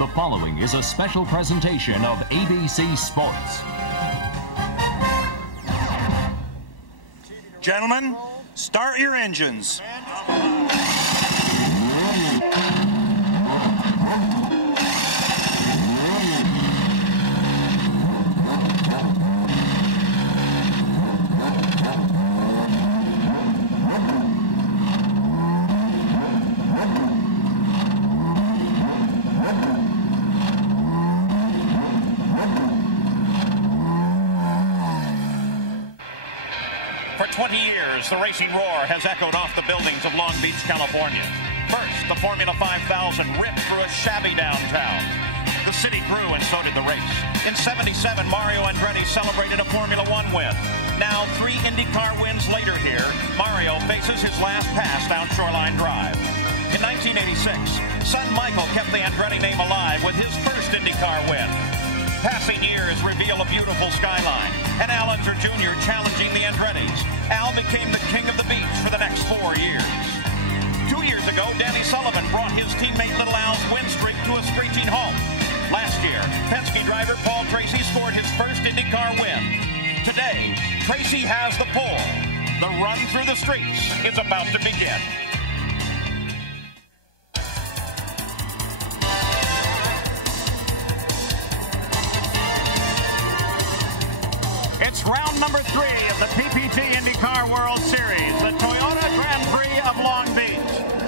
The following is a special presentation of ABC Sports. Gentlemen, start your engines. For 20 years, the racing roar has echoed off the buildings of Long Beach, California. First, the Formula 5000 ripped through a shabby downtown. The city grew and so did the race. In '77, Mario Andretti celebrated a Formula 1 win. Now, 3 IndyCar wins later here, Mario faces his last pass down Shoreline Drive. In 1986, son Michael kept the Andretti name alive with his first IndyCar win. Passing years reveal a beautiful skyline, and Al Unser Jr. challenging the Andrettis. Al became the king of the beach for the next 4 years. 2 years ago, Danny Sullivan brought his teammate Little Al's win streak to a screeching halt. Last year, Penske driver Paul Tracy scored his first IndyCar win. Today, Tracy has the pole. The run through the streets is about to begin. It's round number 3 of the PPG IndyCar World Series, the Toyota Grand Prix of Long Beach.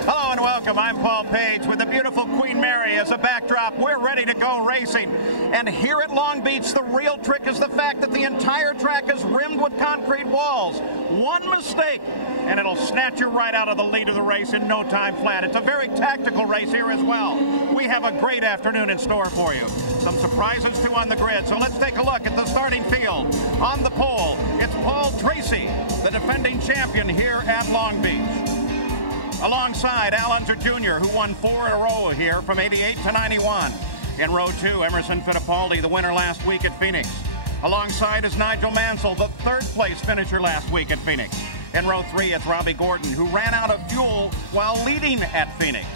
Hello and welcome. I'm Paul Page with the beautiful Queen Mary as a backdrop. We're ready to go racing. And here at Long Beach, the real trick is the fact that the entire track is rimmed with concrete walls. One mistake, and it'll snatch you right out of the lead of the race in no time flat. It's a very tactical race here as well. We have a great afternoon in store for you. Some surprises, too, on the grid. So let's take a look at the starting field. On the pole, it's Paul Tracy, the defending champion here at Long Beach. Alongside Al Unser Jr., who won 4 in a row here from '88 to '91. In row 2, Emerson Fittipaldi, the winner last week at Phoenix. Alongside is Nigel Mansell, the third-place finisher last week at Phoenix. In row 3, it's Robbie Gordon, who ran out of fuel while leading at Phoenix.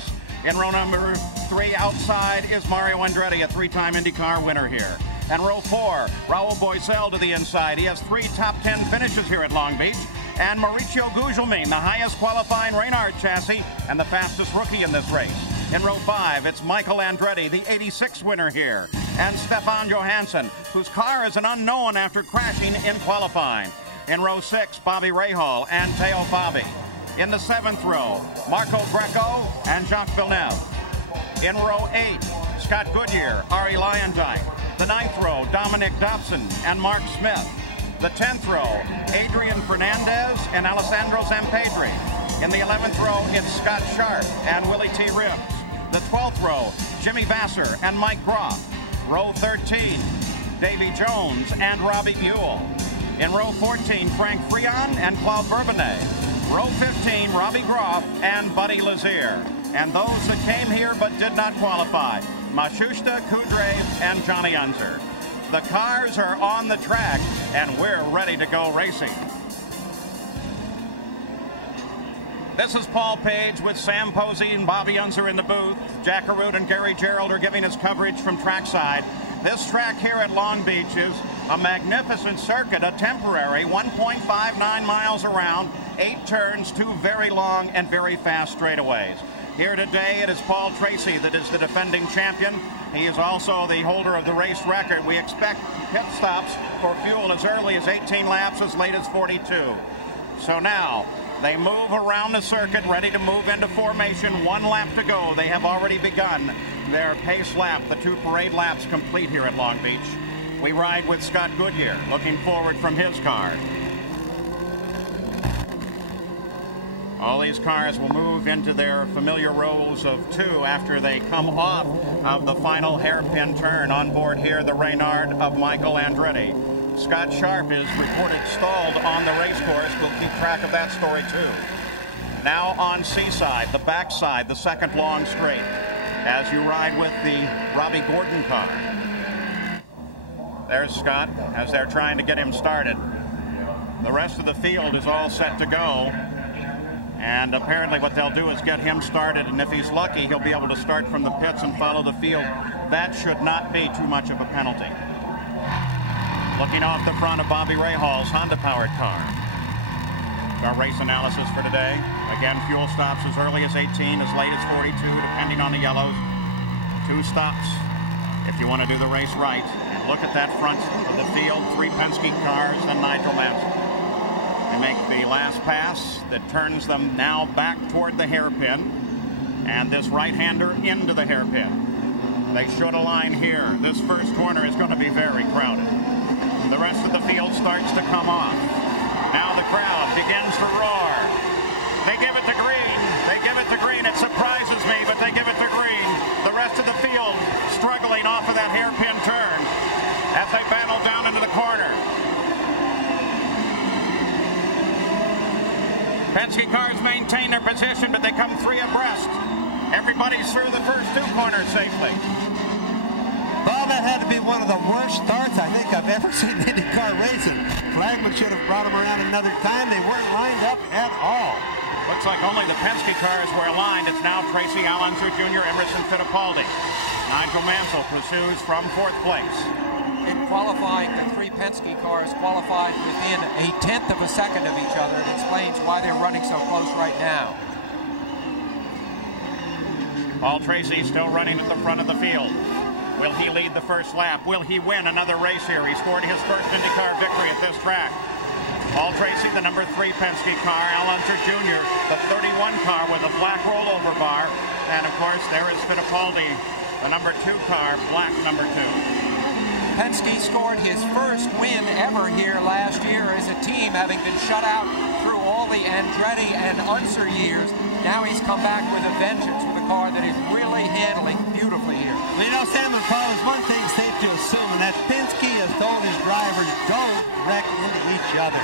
In row number 3, outside, is Mario Andretti, a 3-time IndyCar winner here. And row 4, Raul Boesel to the inside. He has 3 top 10 finishes here at Long Beach. And Mauricio Gugelmin, the highest qualifying Reynard chassis and the fastest rookie in this race. In row 5, it's Michael Andretti, the '86 winner here. And Stefan Johansson, whose car is an unknown after crashing in qualifying. In row 6, Bobby Rahal and Teo Fabi. In the 7th row, Marco Greco and Jacques Villeneuve. In row 8, Scott Goodyear, Ari Luyendyk. The 9th row, Dominic Dobson and Mark Smith. The 10th row, Adrian Fernandez and Alessandro Zampedri. In the 11th row, it's Scott Sharp and Willie T. Ribbs. The 12th row, Jimmy Vasser and Mike Groff. Row 13, Davy Jones and Robbie Buell. In row 14, Frank Freon and Claude Bourbonnais. Row 15, Robbie Groff and Buddy Lazier. And those that came here but did not qualify, Mashushta, Kudrave, and Johnny Unser. The cars are on the track, and we're ready to go racing. This is Paul Page with Sam Posey and Bobby Unser in the booth. Jack Arute and Gary Gerald are giving us coverage from trackside. This track here at Long Beach is a magnificent circuit, a temporary 1.59 miles around, 8 turns, 2 very long and very fast straightaways. Here today, it is Paul Tracy that is the defending champion. He is also the holder of the race record. We expect pit stops for fuel as early as 18 laps, as late as 42. So now, they move around the circuit, ready to move into formation. 1 lap to go. They have already begun their pace lap, the 2 parade laps complete here at Long Beach. We ride with Scott Goodyear, looking forward from his car. All these cars will move into their familiar rows of 2 after they come off of the final hairpin turn. On board here, the Reynard of Michael Andretti. Scott Sharp is reported stalled on the race course. We'll keep track of that story, too. Now on Seaside, the backside, the second long straight, as you ride with the Robbie Gordon car. There's Scott as they're trying to get him started. The rest of the field is all set to go. And apparently what they'll do is get him started, and if he's lucky, he'll be able to start from the pits and follow the field. That should not be too much of a penalty. Looking off the front of Bobby Rahall's Honda-powered car. Our race analysis for today. Again, fuel stops as early as 18, as late as 42, depending on the yellows. 2 stops if you want to do the race right. And look at that front of the field, 3 Penske cars and Nigel Mansell. They make the last pass that turns them now back toward the hairpin, and this right-hander into the hairpin. They should align here. This first corner is going to be very crowded. The rest of the field starts to come off. Now the crowd begins to roar. They give it to Green. They give it to Green. It surprises me, but they give it to Green. The rest of the field struggling off of that hairpin turn as they battle down into the corner. Penske cars maintain their position, but they come 3 abreast. Everybody's through the first 2 corners safely. Well, that had to be one of the worst starts I think I've ever seen IndyCar racing. Flagman should have brought them around another time. They weren't lined up at all. Looks like only the Penske cars were aligned. It's now Tracy Alonso Jr., Emerson Fittipaldi. Nigel Mansell pursues from 4th place. In qualifying, the 3 Penske cars qualified within a 1/10 of a second of each other. It explains why they're running so close right now. Paul Tracy still running at the front of the field. Will he lead the first lap? Will he win another race here? He scored his first IndyCar victory at this track. Paul Tracy, the number 3 Penske car. Al Unser Jr., the 31 car with a black rollover bar. And, of course, there is Fittipaldi, the number 2 car, black number 2. Penske scored his first win ever here last year as a team, having been shut out through all the Andretti and Unser years. Now he's come back with a vengeance with a car that is really handling beautifully here. Well, you know, Sam and Paul, there's one thing safe to assume, and that Penske has told his drivers, don't wreck into each other.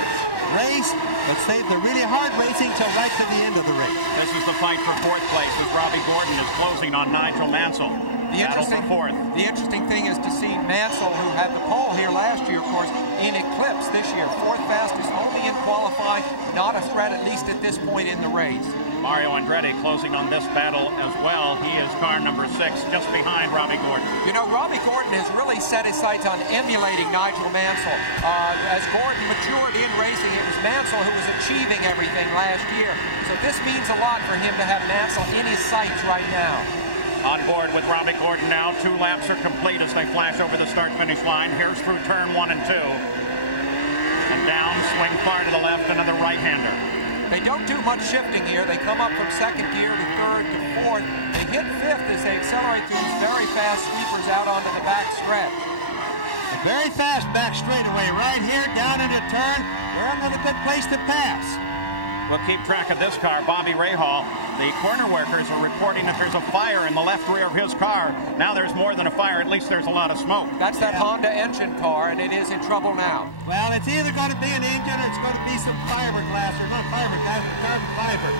Race, but save the really hard racing till right to the end of the race. This is the fight for 4th place as Robbie Gordon is closing on Nigel Mansell. The interesting thing is to see Mansell, who had the pole here last year, of course, in eclipse this year. 4th fastest only in qualifying, not a threat at least at this point in the race. Mario Andretti closing on this battle as well. He is car number 6, just behind Robbie Gordon. You know, Robbie Gordon has really set his sights on emulating Nigel Mansell. As Gordon matured in racing, it was Mansell who was achieving everything last year. So this means a lot for him to have Mansell in his sights right now. On board with Robbie Gordon now. 2 laps are complete as they flash over the start-finish line. Here's through turn 1 and 2. And down, swing far to the left, another right-hander. They don't do much shifting here. They come up from 2nd gear to 3rd to 4th. They hit 5th as they accelerate through these very fast sweepers out onto the back stretch. A very fast back straightaway right here, down into turn. We're another good place to pass. We'll keep track of this car, Bobby Rahall. The corner workers are reporting that there's a fire in the left rear of his car. Now there's more than a fire, at least there's a lot of smoke. That's that Honda engine car, and it is in trouble now. Well, it's either going to be an engine or it's going to be some fiberglass, or not fiberglass, but carbon fiber.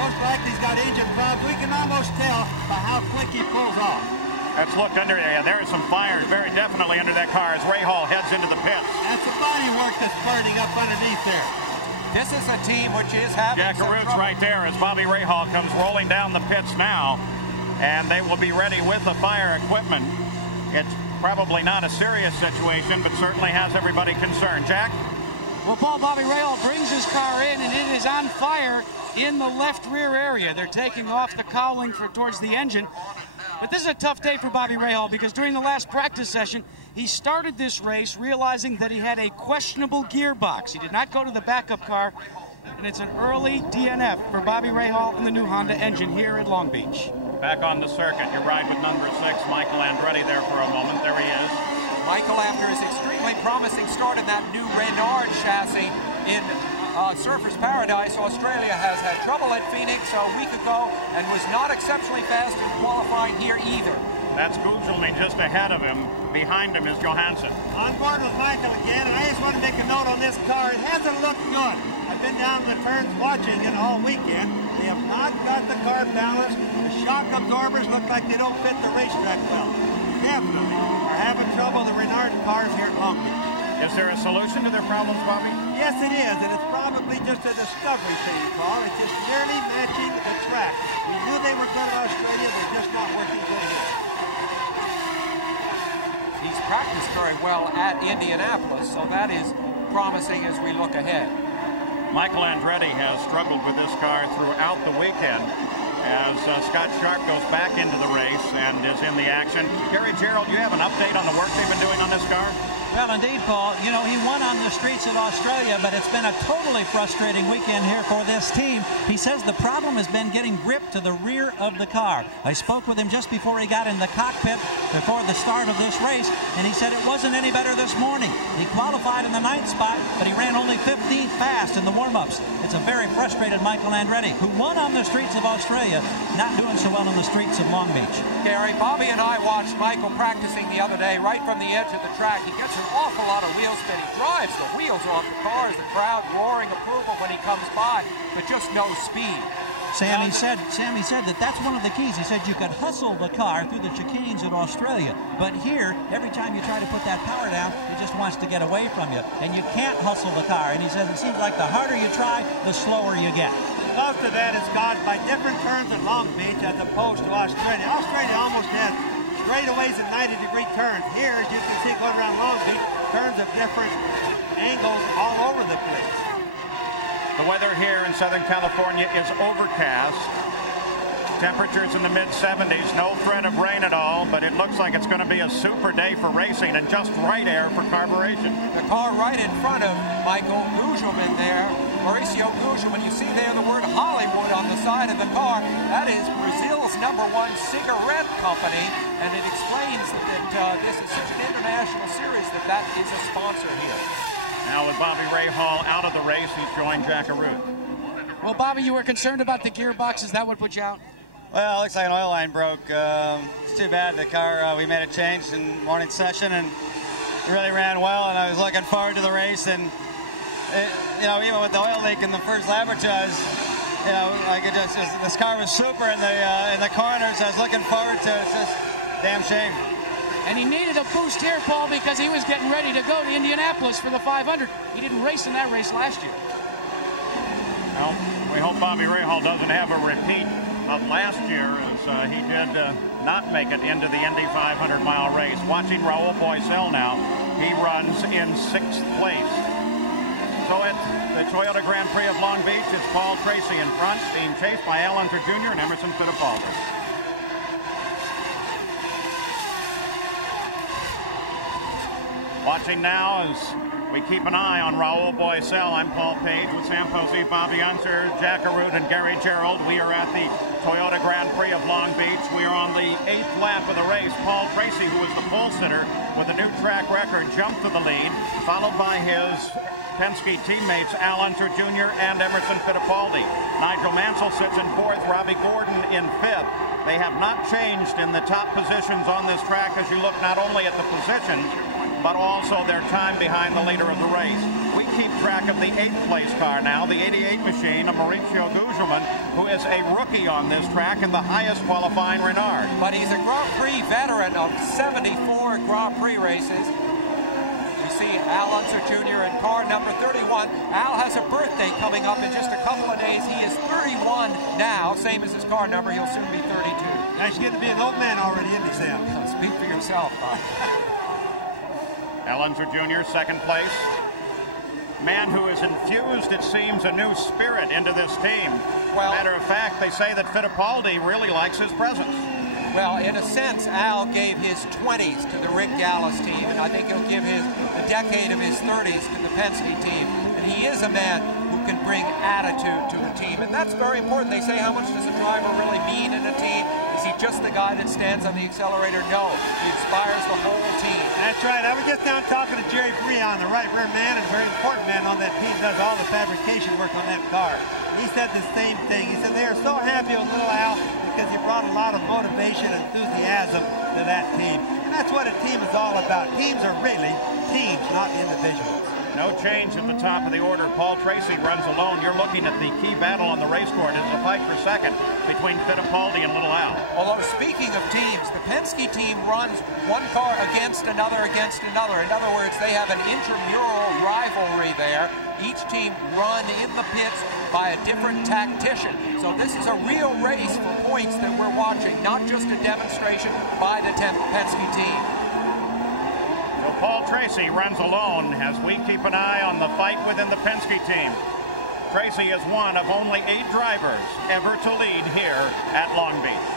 Most likely he's got engine problems. We can almost tell by how quick he pulls off. Let's look under there. There is some fire very definitely under that car as Rahall heads into the pits. That's the body work that's burning up underneath there. This is a team which is having Jack Arut's right there as Bobby Rahall comes rolling down the pits now, and they will be ready with the fire equipment. It's probably not a serious situation, but certainly has everybody concerned. Jack? Well, Paul, Bobby Rahall brings his car in, and it is on fire in the left rear area. They're taking off the cowling towards the engine. But this is a tough day for Bobby Rahall because during the last practice session, he started this race realizing that he had a questionable gearbox. He did not go to the backup car, and it's an early DNF for Bobby Rahall and the new Honda engine here at Long Beach. Back on the circuit, you ride with number 6, Michael Andretti there for a moment. There he is. Michael, after his extremely promising start in that new Reynard chassis in Surfers Paradise, Australia, has had trouble at Phoenix a week ago and was not exceptionally fast in qualifying here either. That's Gugelmin just ahead of him. Behind him is Johansson. On board with Michael again, and I just want to make a note on this car. It hasn't looked good. I've been down the turns watching it all weekend. They have not got the car balanced. The shock absorbers look like they don't fit the racetrack well. Definitely are having trouble with the Reynard cars here at Long Beach. Is there a solution to their problems, Bobby? Yes, it is, and it's probably just a discovery thing, Paul. It's just merely track. We knew they were good at Australia, they're just not working good here. He's practiced very well at Indianapolis, so that is promising as we look ahead. Michael Andretti has struggled with this car throughout the weekend as Scott Sharp goes back into the race and is in the action. Gary Gerald, you have an update on the work they've been doing on this car? Well, indeed, Paul. You know, he won on the streets of Australia, but it's been a totally frustrating weekend here for this team. He says the problem has been getting grip to the rear of the car. I spoke with him just before he got in the cockpit before the start of this race, and he said it wasn't any better this morning. He qualified in the 9th spot, but he ran only 15th fast in the warm-ups. It's a very frustrated Michael Andretti, who won on the streets of Australia, not doing so well on the streets of Long Beach. Gary, Bobby and I watched Michael practicing the other day right from the edge of the track. He gets an awful lot of wheel spin. He drives the wheels off the cars, the crowd roaring approval when he comes by, but just no speed. Sammy said that that's one of the keys. He said you could hustle the car through the chicanes in Australia, but here, every time you try to put that power down, he just wants to get away from you, and you can't hustle the car. And he says it seems like the harder you try, the slower you get. Most of that is caused by different turns at Long Beach as opposed to Australia. Australia almost has straightaways and 90-degree turns. Here, as you can see going around Long Beach, turns of different angles all over the place. The weather here in Southern California is overcast. Temperatures in the mid-70s, no threat of rain at all, but it looks like it's going to be a super day for racing and just right air for carburation. The car right in front of Michael Gugelmin there, Mauricio Gugelmin, you see there the word Hollywood on the side of the car. That is Brazil's #1 cigarette company, and it explains that this is such an international series that is a sponsor here. Now with Bobby Rahal out of the race, he's joined Jack Arute. Well, Bobby, you were concerned about the gearbox. Is that what put you out? Well, it looks like an oil line broke. It's too bad. The car, we made a change in morning session, and it really ran well, and I was looking forward to the race. And, you know, even with the oil leak in the first lap or two, I was, you know, I could just, this car was super in the corners. I was looking forward to it. It's just a damn shame. And he needed a boost here, Paul, because he was getting ready to go to Indianapolis for the 500. He didn't race in that race last year. Well, we hope Bobby Rahal doesn't have a repeat of last year, as he did not make it into the Indy 500-mile race. Watching Raul Boisel now, he runs in 6th place. So at the Toyota Grand Prix of Long Beach, it's Paul Tracy in front, being chased by Al Unser Jr. and Emerson Fittipaldi. Watching now as we keep an eye on Raul Boisel. I'm Paul Page with Sam Posey, Bobby Unser, Jack Arute, and Gary Gerald. We are at the Toyota Grand Prix of Long Beach. We are on the 8th lap of the race. Paul Tracy, who is the pole sitter with a new track record, jumped to the lead, followed by his Penske teammates Al Unser Jr. and Emerson Fittipaldi. Nigel Mansell sits in 4th, Robbie Gordon in 5th. They have not changed in the top positions on this track as you look not only at the position, but also their time behind the leader of the race. We keep track of the 8th place car now, the 88 machine of Mauricio Gugelmin, who is a rookie on this track and the highest qualifying Renard. But he's a Grand Prix veteran of 74 Grand Prix races. You see Al Unser Jr. in car number 31. Al has a birthday coming up in just a couple of days. He is 31 now, same as his car number. He'll soon be 32. Now he's getting to be an old man already, isn't he, Sam? Speak for yourself, Bob. Al Unser Jr., 2nd place. Man who has infused, it seems, a new spirit into this team. Well, matter of fact, they say that Fittipaldi really likes his presence. Well, in a sense, Al gave his 20s to the Rick Gallis team, and I think he'll give the decade of his 30s to the Penske team. And he is a man who can bring attitude to the team, and that's very important. They say, how much does a driver really mean in a team? Is he just the guy that stands on the accelerator? No, he inspires the whole team. That's right. I was just down talking to Jerry Prix, the right rear man and a very important man on that team, does all the fabrication work on that car. He said the same thing. He said they are so happy with little Al because he brought a lot of motivation and enthusiasm to that team. And that's what a team is all about. Teams are really teams, not individuals. No change at the top of the order. Paul Tracy runs alone. You're looking at the key battle on the race course. It's a fight for second between Fittipaldi and Little Al. Although, speaking of teams, the Penske team runs one car against another. In other words, they have an intramural rivalry there. Each team run in the pits by a different tactician. So this is a real race for points that we're watching, not just a demonstration by the Penske team. So Paul Tracy runs alone as we keep an eye on the fight within the Penske team. Tracy is one of only 8 drivers ever to lead here at Long Beach.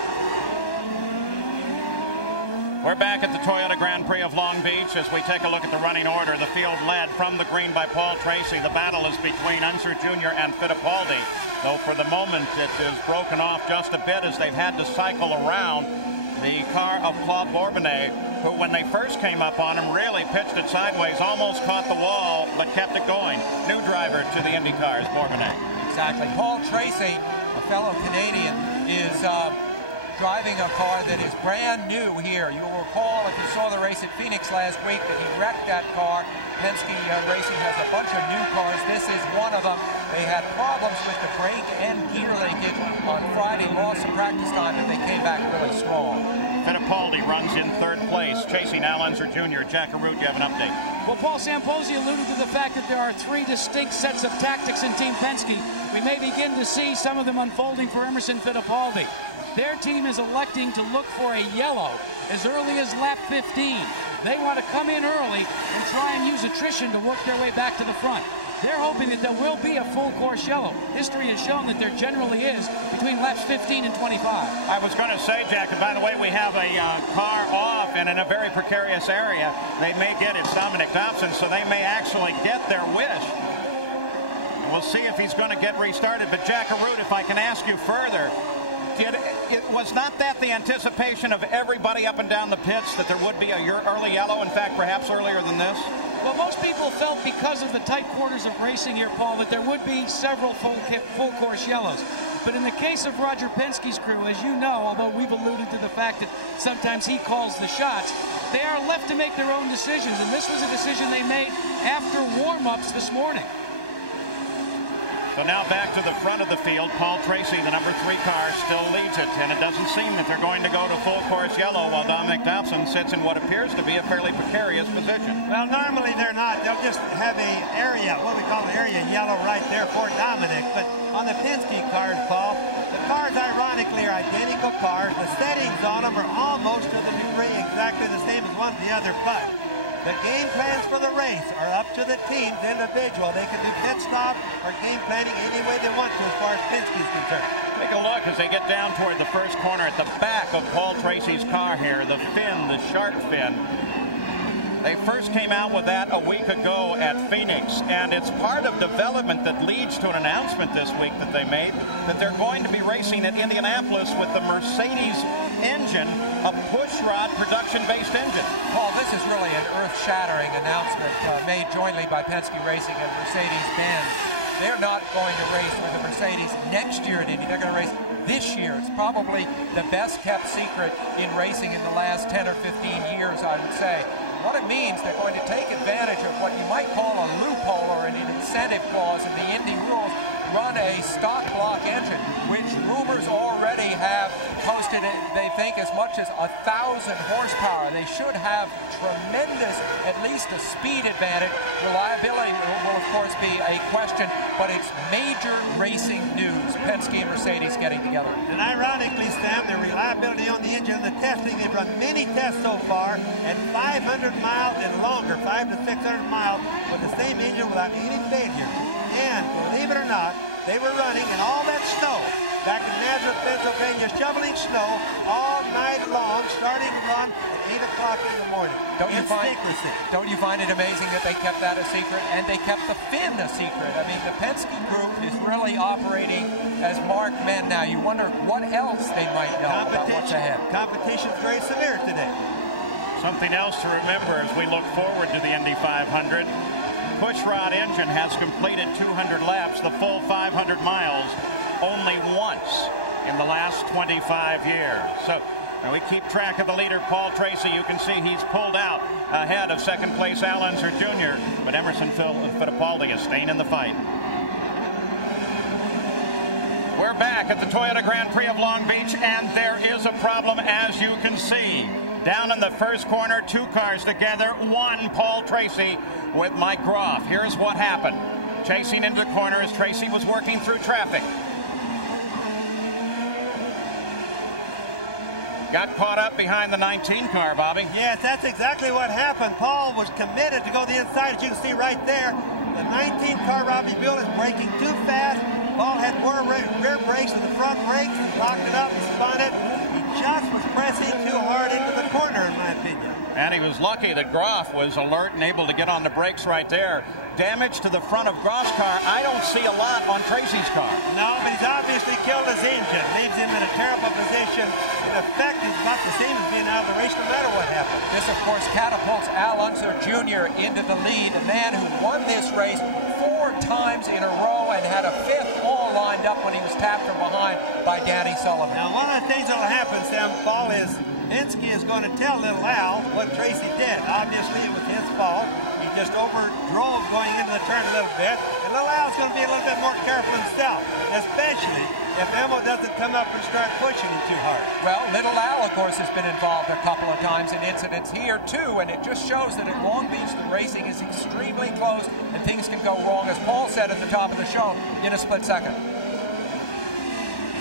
We're back at the Toyota Grand Prix of Long Beach as we take a look at the running order. The field led from the green by Paul Tracy. The battle is between Unser Jr. and Fittipaldi, though for the moment it is broken off just a bit as they've had to cycle around the car of Claude Bourbonnais, who when they first came up on him really pitched it sideways, almost caught the wall, but kept it going. New driver to the IndyCar is Bourbonnais. Exactly. Paul Tracy, a fellow Canadian, is driving a car that is brand new here. You'll recall, if you saw the race at Phoenix last week, that he wrecked that car. Penske Racing has a bunch of new cars. This is one of them. They had problems with the brake and gear linkage on Friday, lost some practice time, but they came back really strong. Fittipaldi runs in 3rd place, chasing Al Unser Jr. Jack Arute, you have an update. Well, Paul Samposi alluded to the fact that there are 3 distinct sets of tactics in Team Penske. We may begin to see some of them unfolding for Emerson Fittipaldi. Their team is electing to look for a yellow as early as lap 15. They want to come in early and try and use attrition to work their way back to the front. They're hoping that there will be a full course yellow. History has shown that there generally is between laps 15 and 25. I was going to say, Jack, and by the way, we have a car off and in a very precarious area. They may get it, Dominic Dobson, so they may actually get their wish. We'll see if he's going to get restarted. But Jack Arute, if I can ask you further, was not that the anticipation of everybody up and down the pits that there would be a early yellow, in fact, perhaps earlier than this? Well, most people felt because of the tight quarters of racing here, Paul, that there would be several full course yellows. But in the case of Roger Penske's crew, as you know, although we've alluded to the fact that sometimes he calls the shots, they are left to make their own decisions. And this was a decision they made after warm-ups this morning. So now back to the front of the field. Paul Tracy, the number 3 car, still leads it, and it doesn't seem that they're going to go to full course yellow while Dominic Dobson sits in what appears to be a fairly precarious position. Well, normally they're not. They'll just have a area, what we call an area yellow right there for Dominic. But on the Penske cars, Paul, the cars ironically are identical cars. The settings on them are almost to the degree exactly the same as one to the other, but the game plans for the race are up to the teams individual. They can do pit stop or game planning any way they want to as far as Penske is concerned. Take a look as they get down toward the first corner at the back of Paul Tracy's car here. The fin, the shark fin. They first came out with that a week ago at Phoenix, and it's part of development that leads to an announcement this week that they made that they're going to be racing at Indianapolis with the Mercedes engine, a pushrod production-based engine. Paul, this is really an earth-shattering announcement made jointly by Penske Racing and Mercedes-Benz. They're not going to race with the Mercedes next year at Indy. They're going to race this year. It's probably the best-kept secret in racing in the last 10 or 15 years, I would say. What it means, they're going to take advantage of what you might call a loophole or an incentive clause in the Indy rules, run a stock block engine, which rumors already have posted, they think, as much as 1,000 horsepower. They should have tremendous, at least a speed advantage. Reliability will, of course, be a question, but it's major racing news. Penske and Mercedes getting together. And ironically, Sam, the reliability on the engine and the testing, they've run many tests so far at 500 miles and longer, 500 to 600 miles, with the same engine without any failure. And believe it or not, they were running in all that snow back in Nazareth, Pennsylvania, shoveling snow all night long, starting to run at 8 o'clock in the morning. Don't you find it amazing that they kept that a secret, and they kept the fin a secret? I mean, the Penske group is really operating as marked men now. You wonder what else they might know about what's ahead. Competition's very severe today. Something else to remember as we look forward to the Indy 500. Pushrod engine has completed 200 laps, the full 500 miles, only once in the last 25 years. So And we keep track of the leader, Paul Tracy. You can see he's pulled out ahead of second place Al Unser Jr., but Emerson Fittipaldi is staying in the fight. We're back at the Toyota Grand Prix of Long Beach, and there is a problem, as you can see. Down in the first corner, two cars together, one Paul Tracy with Mike Groff. Here's what happened. Chasing into the corner as Tracy was working through traffic. Got caught up behind the 19 car, Bobby. Yes, that's exactly what happened. Paul was committed to go the inside, as you can see right there. The 19 car, Robbie Buell, is braking too fast. Paul had more rear brakes than the front brakes and locked it up and spun it. He just was pressing too hard into the corner, in my opinion. And he was lucky that Groff was alert and able to get on the brakes right there. Damage to the front of Groff's car, I don't see a lot on Tracy's car. No, but he's obviously killed his engine. Leaves him in a terrible position. In effect, he's about the same as being out of the race no matter what happens. This, of course, catapults Al Unser Jr. into the lead, a man who won this race 4 times in a row and had a 5th all lined up when he was tapped from behind by Danny Sullivan. Now, one of the things that will happen, Sam, Paul, is Penske is going to tell little Al what Tracy did. Obviously, it was his fault. He just overdrove going into the turn a little bit. And little Al's going to be a little bit more careful himself, especially if Emmo doesn't come up and start pushing him too hard. Well, little Al, of course, has been involved a couple of times in incidents here, too, and it just shows that at Long Beach, the racing is extremely close, and things can go wrong, as Paul said at the top of the show, in a split second.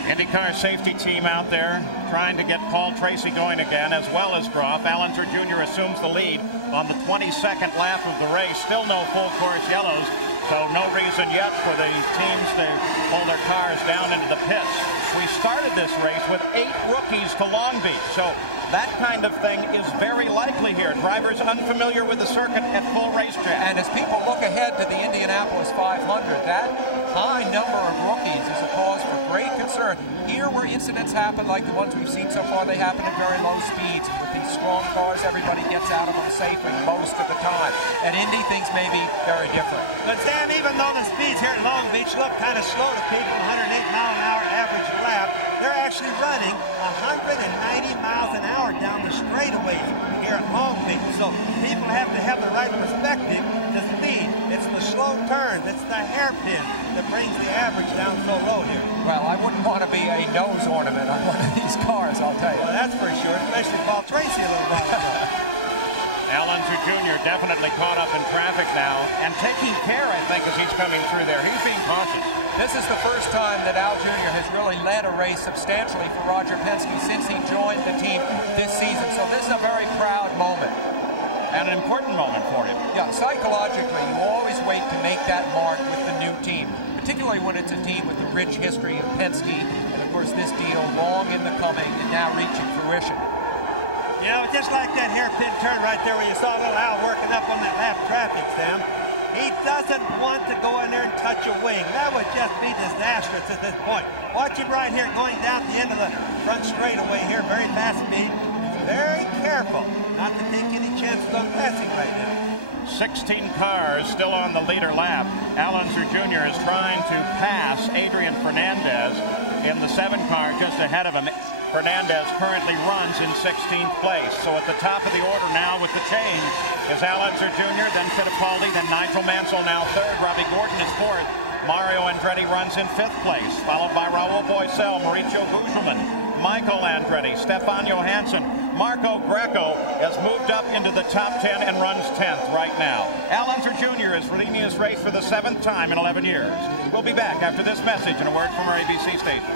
IndyCar safety team out there trying to get Paul Tracy going again, as well as Groff. Al Unser Jr. assumes the lead on the 22nd lap of the race. Still no full course yellows, so no reason yet for the teams to pull their cars down into the pits. We started this race with 8 rookies to Long Beach, so that kind of thing is very likely here. Drivers unfamiliar with the circuit at full racetrack. And as people look ahead to the Indianapolis 500, that high number of rookies is a cause for great concern. Here where incidents happen like the ones we've seen so far, they happen at very low speeds. With these strong cars, everybody gets out of them safely most of the time. At Indy, things may be very different. But Sam, even though the speeds here at Long Beach look kind of slow to people, 108-mile-an-hour average lap, they're actually running 190 miles an hour down the straightaway here at Long Beach. So people have to have the right perspective to speed. It's the slow turns, it's the hairpin that brings the average down so low here. Well, I wouldn't want to be a nose ornament on one of these cars, I'll tell you. Well, that's for sure, especially Paul Tracy a little while ago. Al Unser Jr. definitely caught up in traffic now and taking care, I think, as he's coming through there. He's being cautious. This is the first time that Al Jr. has really led a race substantially for Roger Penske since he joined the team this season. So this is a very proud moment. And an important moment for him. Yeah, psychologically, you always wait to make that mark with the new team, particularly when it's a team with the rich history of Penske, and of course this deal long in the coming and now reaching fruition. You know, just like that hairpin turn right there where you saw little Al working up on that lap traffic, Sam. He doesn't want to go in there and touch a wing. That would just be disastrous at this point. Watch him right here going down the end of the front straightaway here, very fast speed. Very careful not to take any chances on passing right now. 16 cars still on the leader lap. Al Unser Jr. is trying to pass Adrian Fernandez in the 7 car just ahead of him. Fernandez currently runs in 16th place. So at the top of the order now with the change is Al Unser Jr., then Fittipaldi, then Nigel Mansell now 3rd. Robbie Gordon is 4th. Mario Andretti runs in 5th place, followed by Raul Boesel, Mauricio Gugelmin, Michael Andretti, Stefan Johansson. Marco Greco has moved up into the top 10 and runs 10th right now. Al Unser Jr. is leading his race for the 7th time in 11 years. We'll be back after this message and a word from our ABC station.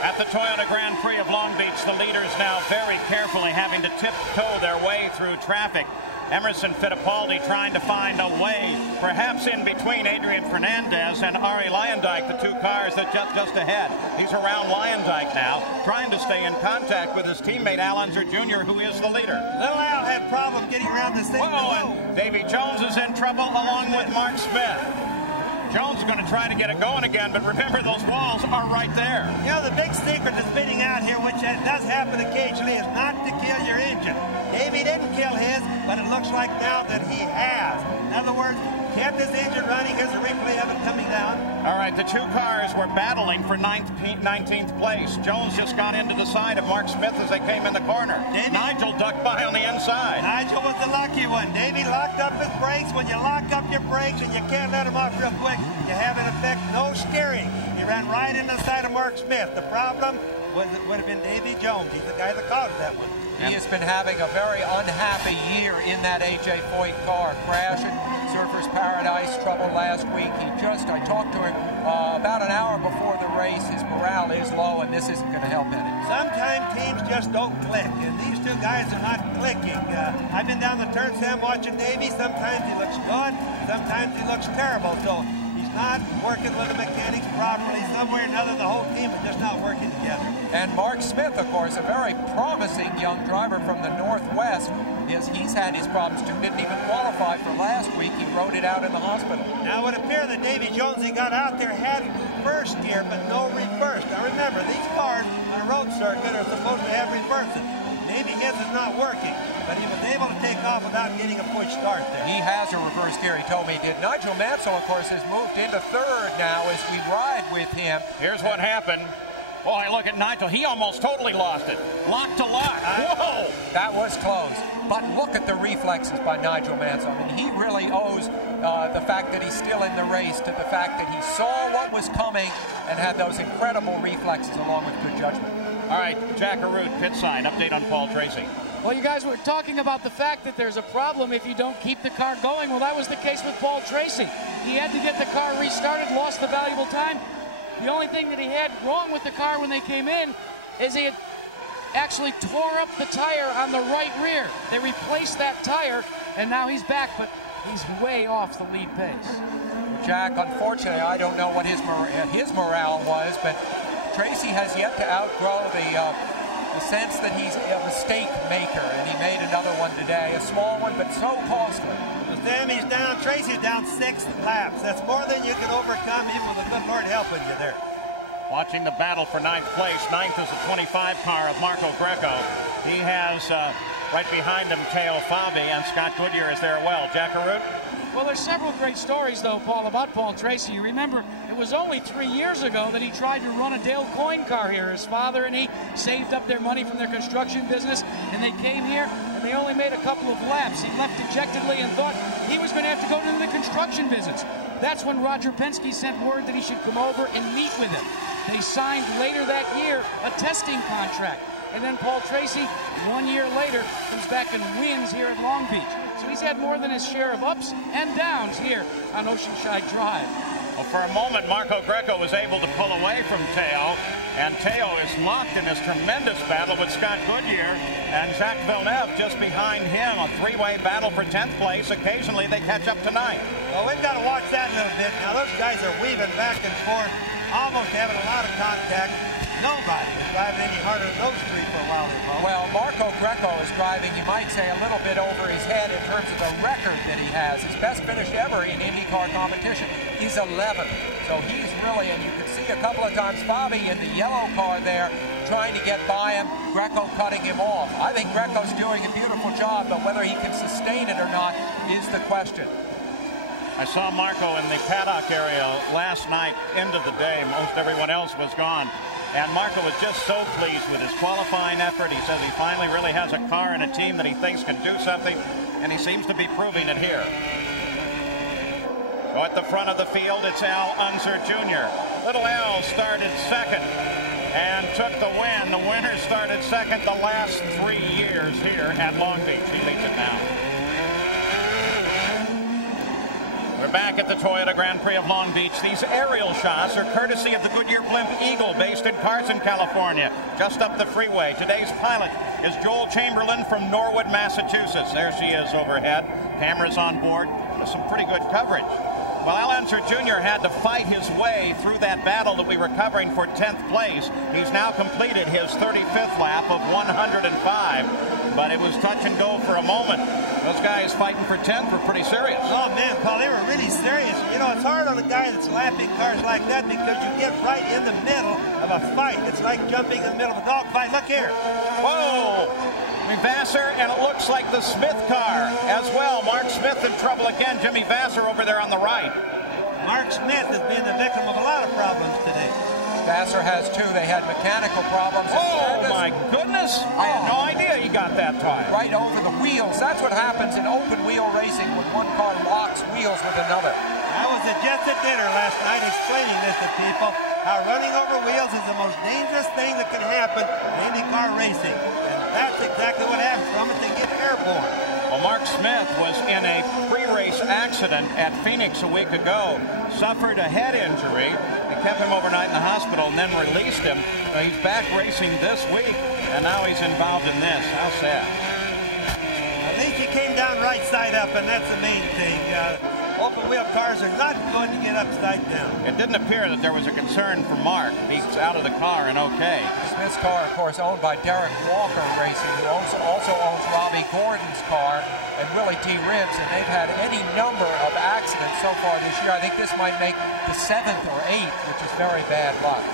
At the Toyota Grand Prix of Long Beach, the leaders now very carefully having to tiptoe their way through traffic. Emerson Fittipaldi trying to find a way, perhaps in between Adrian Fernandez and Arie Luyendyk, the 2 cars that just ahead. He's around Luyendyk now, trying to stay in contact with his teammate Al Unser Jr., who is the leader. Little Al had problems getting around this thing. Whoa, and Davy Jones is in trouble along with Mark Smith. Jones is going to try to get it going again, but remember, those walls are right there. You know, the big secret to spinning out here, which does happen occasionally, is not to kill your engine. Davey didn't kill his, but it looks like now that he has. In other words, kept his engine running. Here's a replay of it coming down. All right, the two cars were battling for 19th place. Jones just got into the side of Mark Smith as they came in the corner. Nigel ducked by on the inside. Nigel was the lucky one. Davey locked up his brakes. When you lock up your brakes and you can't let them off real quick, you have, in effect, no steering. He ran right into the side of Mark Smith. The problem would have been Davey Jones. He's the guy that caused that one. He has been having a very unhappy year in that A.J. Foyt car. Crashing, Surfers Paradise trouble last week. I talked to him about an hour before the race. His morale is low, and this isn't going to help any. Sometimes teams just don't click, and these two guys are not clicking. I've been down the turn, Sam, watching Davey. Sometimes he looks good, sometimes he looks terrible. So he's not working with the mechanics properly. Somewhere or another, the whole team is just not working together. And Mark Smith, of course, a very promising young driver from the Northwest. He's had his problems too. Didn't even qualify for last week. He rode it out in the hospital. Now, it would appear that Davey Jones, he got out there, had first gear, but no reverse. Now, remember, these cars on a road circuit are supposed to have reverses. Maybe his is not working, but he was able to take off without getting a push start there. He has a reverse gear, he told me he did. Nigel Mansell, of course, has moved into third now as we ride with him. Here's what happened. Boy, look at Nigel. He almost totally lost it. Lock to lock. Whoa! That was close. But look at the reflexes by Nigel Mansell. I mean, he really owes the fact that he's still in the race to the fact that he saw what was coming and had those incredible reflexes along with good judgment. All right, Jack Arute, pit sign. Update on Paul Tracy. Well, you guys were talking about the fact that there's a problem if you don't keep the car going. Well, that was the case with Paul Tracy. He had to get the car restarted, lost the valuable time. The only thing that he had wrong with the car when they came in is he had actually tore up the tire on the right rear. They replaced that tire, and now he's back, but he's way off the lead pace. Jack, unfortunately, I don't know what his morale was, but Tracy has yet to outgrow the sense that he's a mistake maker, and he made another one today, a small one, but so costly. Sam, he's down. Tracy's down 6 laps. That's more than you can overcome, even with the good Lord helping you there. Watching the battle for 9th place. 9th is the 25 car of Marco Greco. He has right behind him Teo Fabi, and Scott Goodyear is there well. Jack Arute? Well, there's several great stories, though, Paul, about Paul Tracy. You remember, it was only 3 years ago that he tried to run a Dale Coyne car here. His father and he saved up their money from their construction business, and they came here, and they only made a couple of laps. He left dejectedly and thought he was going to have to go into the construction business. That's when Roger Penske sent word that he should come over and meet with him. They signed later that year a testing contract. And then Paul Tracy, 1 year later, comes back and wins here at Long Beach. So he's had more than his share of ups and downs here on Oceanside Drive. Well, for a moment, Marco Greco was able to pull away from Teo, and Teo is locked in this tremendous battle with Scott Goodyear and Jacques Villeneuve just behind him. A three-way battle for 10th place. Occasionally, they catch up tonight. Well, we've got to watch that a little bit. Now, those guys are weaving back and forth, almost having a lot of contact. Nobody is driving any harder than those three for a while there, Paul. Well, Marco Greco is driving, you might say, a little bit over his head in terms of the record that he has. His best finish ever in IndyCar competition is 11th. So he's really, and you can see a couple of times Bobby in the yellow car there trying to get by him, Greco cutting him off. I think Greco's doing a beautiful job, but whether he can sustain it or not is the question. I saw Marco in the paddock area last night, end of the day. Most everyone else was gone. And Marco was just so pleased with his qualifying effort. He says he finally really has a car and a team that he thinks can do something, and he seems to be proving it here. So at the front of the field, it's Al Unser Jr. Little Al started second and took the win. The winner started second the last 3 years here at Long Beach. He leads it now. We're back at the Toyota Grand Prix of Long Beach. These aerial shots are courtesy of the Goodyear Blimp Eagle, based in Carson, California, just up the freeway. Today's pilot is Joel Chamberlain from Norwood, Massachusetts. There she is overhead. Cameras on board. Some pretty good coverage. Well, Al Unser Jr. had to fight his way through that battle that we were covering for 10th place. He's now completed his 35th lap of 105, but it was touch and go for a moment. Those guys fighting for 10th were pretty serious. Oh, man, Paul, they were really serious. You know, it's hard on a guy that's lapping cars like that because you get right in the middle of a fight. It's like jumping in the middle of a dog fight. Look here. Whoa! Vassar, and it looks like the Smith car as well. Mark Smith in trouble again. Jimmy Vassar over there on the right. Mark Smith has been the victim of a Vassar has too. They had mechanical problems. Oh, my goodness. I had no idea he got that tire. Right over the wheels. That's what happens in open wheel racing when one car locks wheels with another. I was just at dinner last night explaining this to people, how running over wheels is the most dangerous thing that can happen in IndyCar racing. And that's exactly what happens from it. They get airborne. Well, Mark Smith was in a pre-race accident at Phoenix a week ago, suffered a head injury. They kept him overnight in the hospital and then released him. He's back racing this week, and now he's involved in this. How sad. At least he came down right side up, and that's the main thing. Open wheel cars are not going to get upside down. It didn't appear that there was a concern for Mark. He's out of the car and okay. Smith's car, of course, owned by Derek Walker Racing, who also owns Robbie Gordon's car and Willie T. Ribbs, and they've had any number of accidents so far this year. I think this might make the 7th or 8th, which is very bad luck.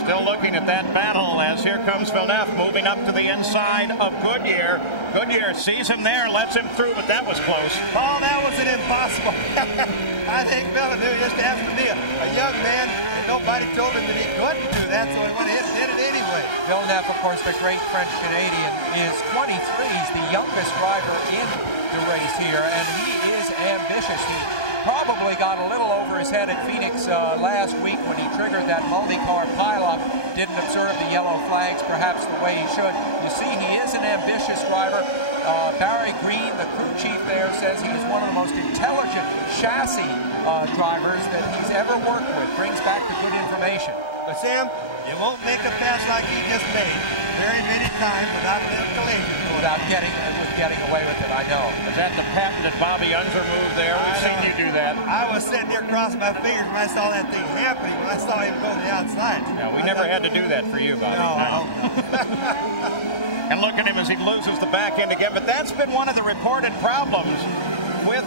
Still looking at that battle as here comes Villeneuve moving up to the inside of Goodyear. Goodyear sees him there, lets him through, but that was close. Oh, that was an impossible. I think Villeneuve just has to be a young man, and nobody told him that he couldn't do that, so he went ahead and did it anyway. Villeneuve, of course, the great French-Canadian, is 23. He's the youngest driver in the race here, and he is ambitious. He probably got a little over his head at Phoenix last week when he triggered that multi-car pileup. Didn't observe the yellow flags perhaps the way he should. You see, he is an ambitious driver. Barry Green, the crew chief there, says he is one of the most intelligent chassis drivers that he's ever worked with. Brings back the good information. But Sam, you won't make a pass like he just made very many times without a little collision. Without getting away with it, I know. Is that the patented Bobby Unser move there? We've seen you do that. I was sitting there crossing my fingers when I saw that thing happening, when I saw him go to the outside. Yeah, we never had to do that for you, Bobby. No, I hope not. And look at him as he loses the back end again. But that's been one of the reported problems with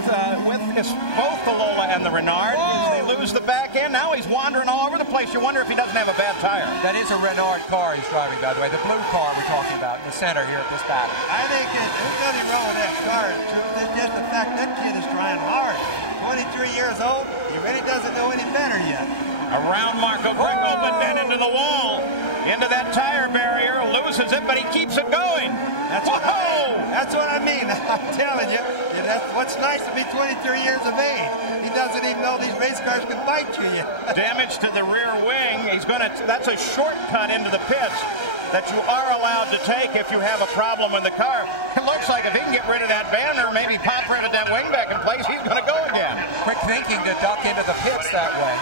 both the Lola and the Renard. They lose the back end. Now he's wandering all over the place. You wonder if he doesn't have a bad tire. That is a Renard car he's driving, by the way. The blue car we're talking about in the center here at this battle. I think there's nothing wrong with that car. It's just the fact that kid is trying hard. 23 years old, he really doesn't know any better yet. Around Marco Gringo, but then into the wall. Into that tire barrier, loses it, but he keeps it going. That's what I mean. I'm telling you, that's what's nice to be 23 years of age. He doesn't even know these race cars can bite you yet. Damage to the rear wing. That's a shortcut into the pits that you are allowed to take if you have a problem with the car. It looks like if he can get rid of that banner, maybe pop rid of that wing back in place, he's going to go again. Quick thinking to duck into the pits that way.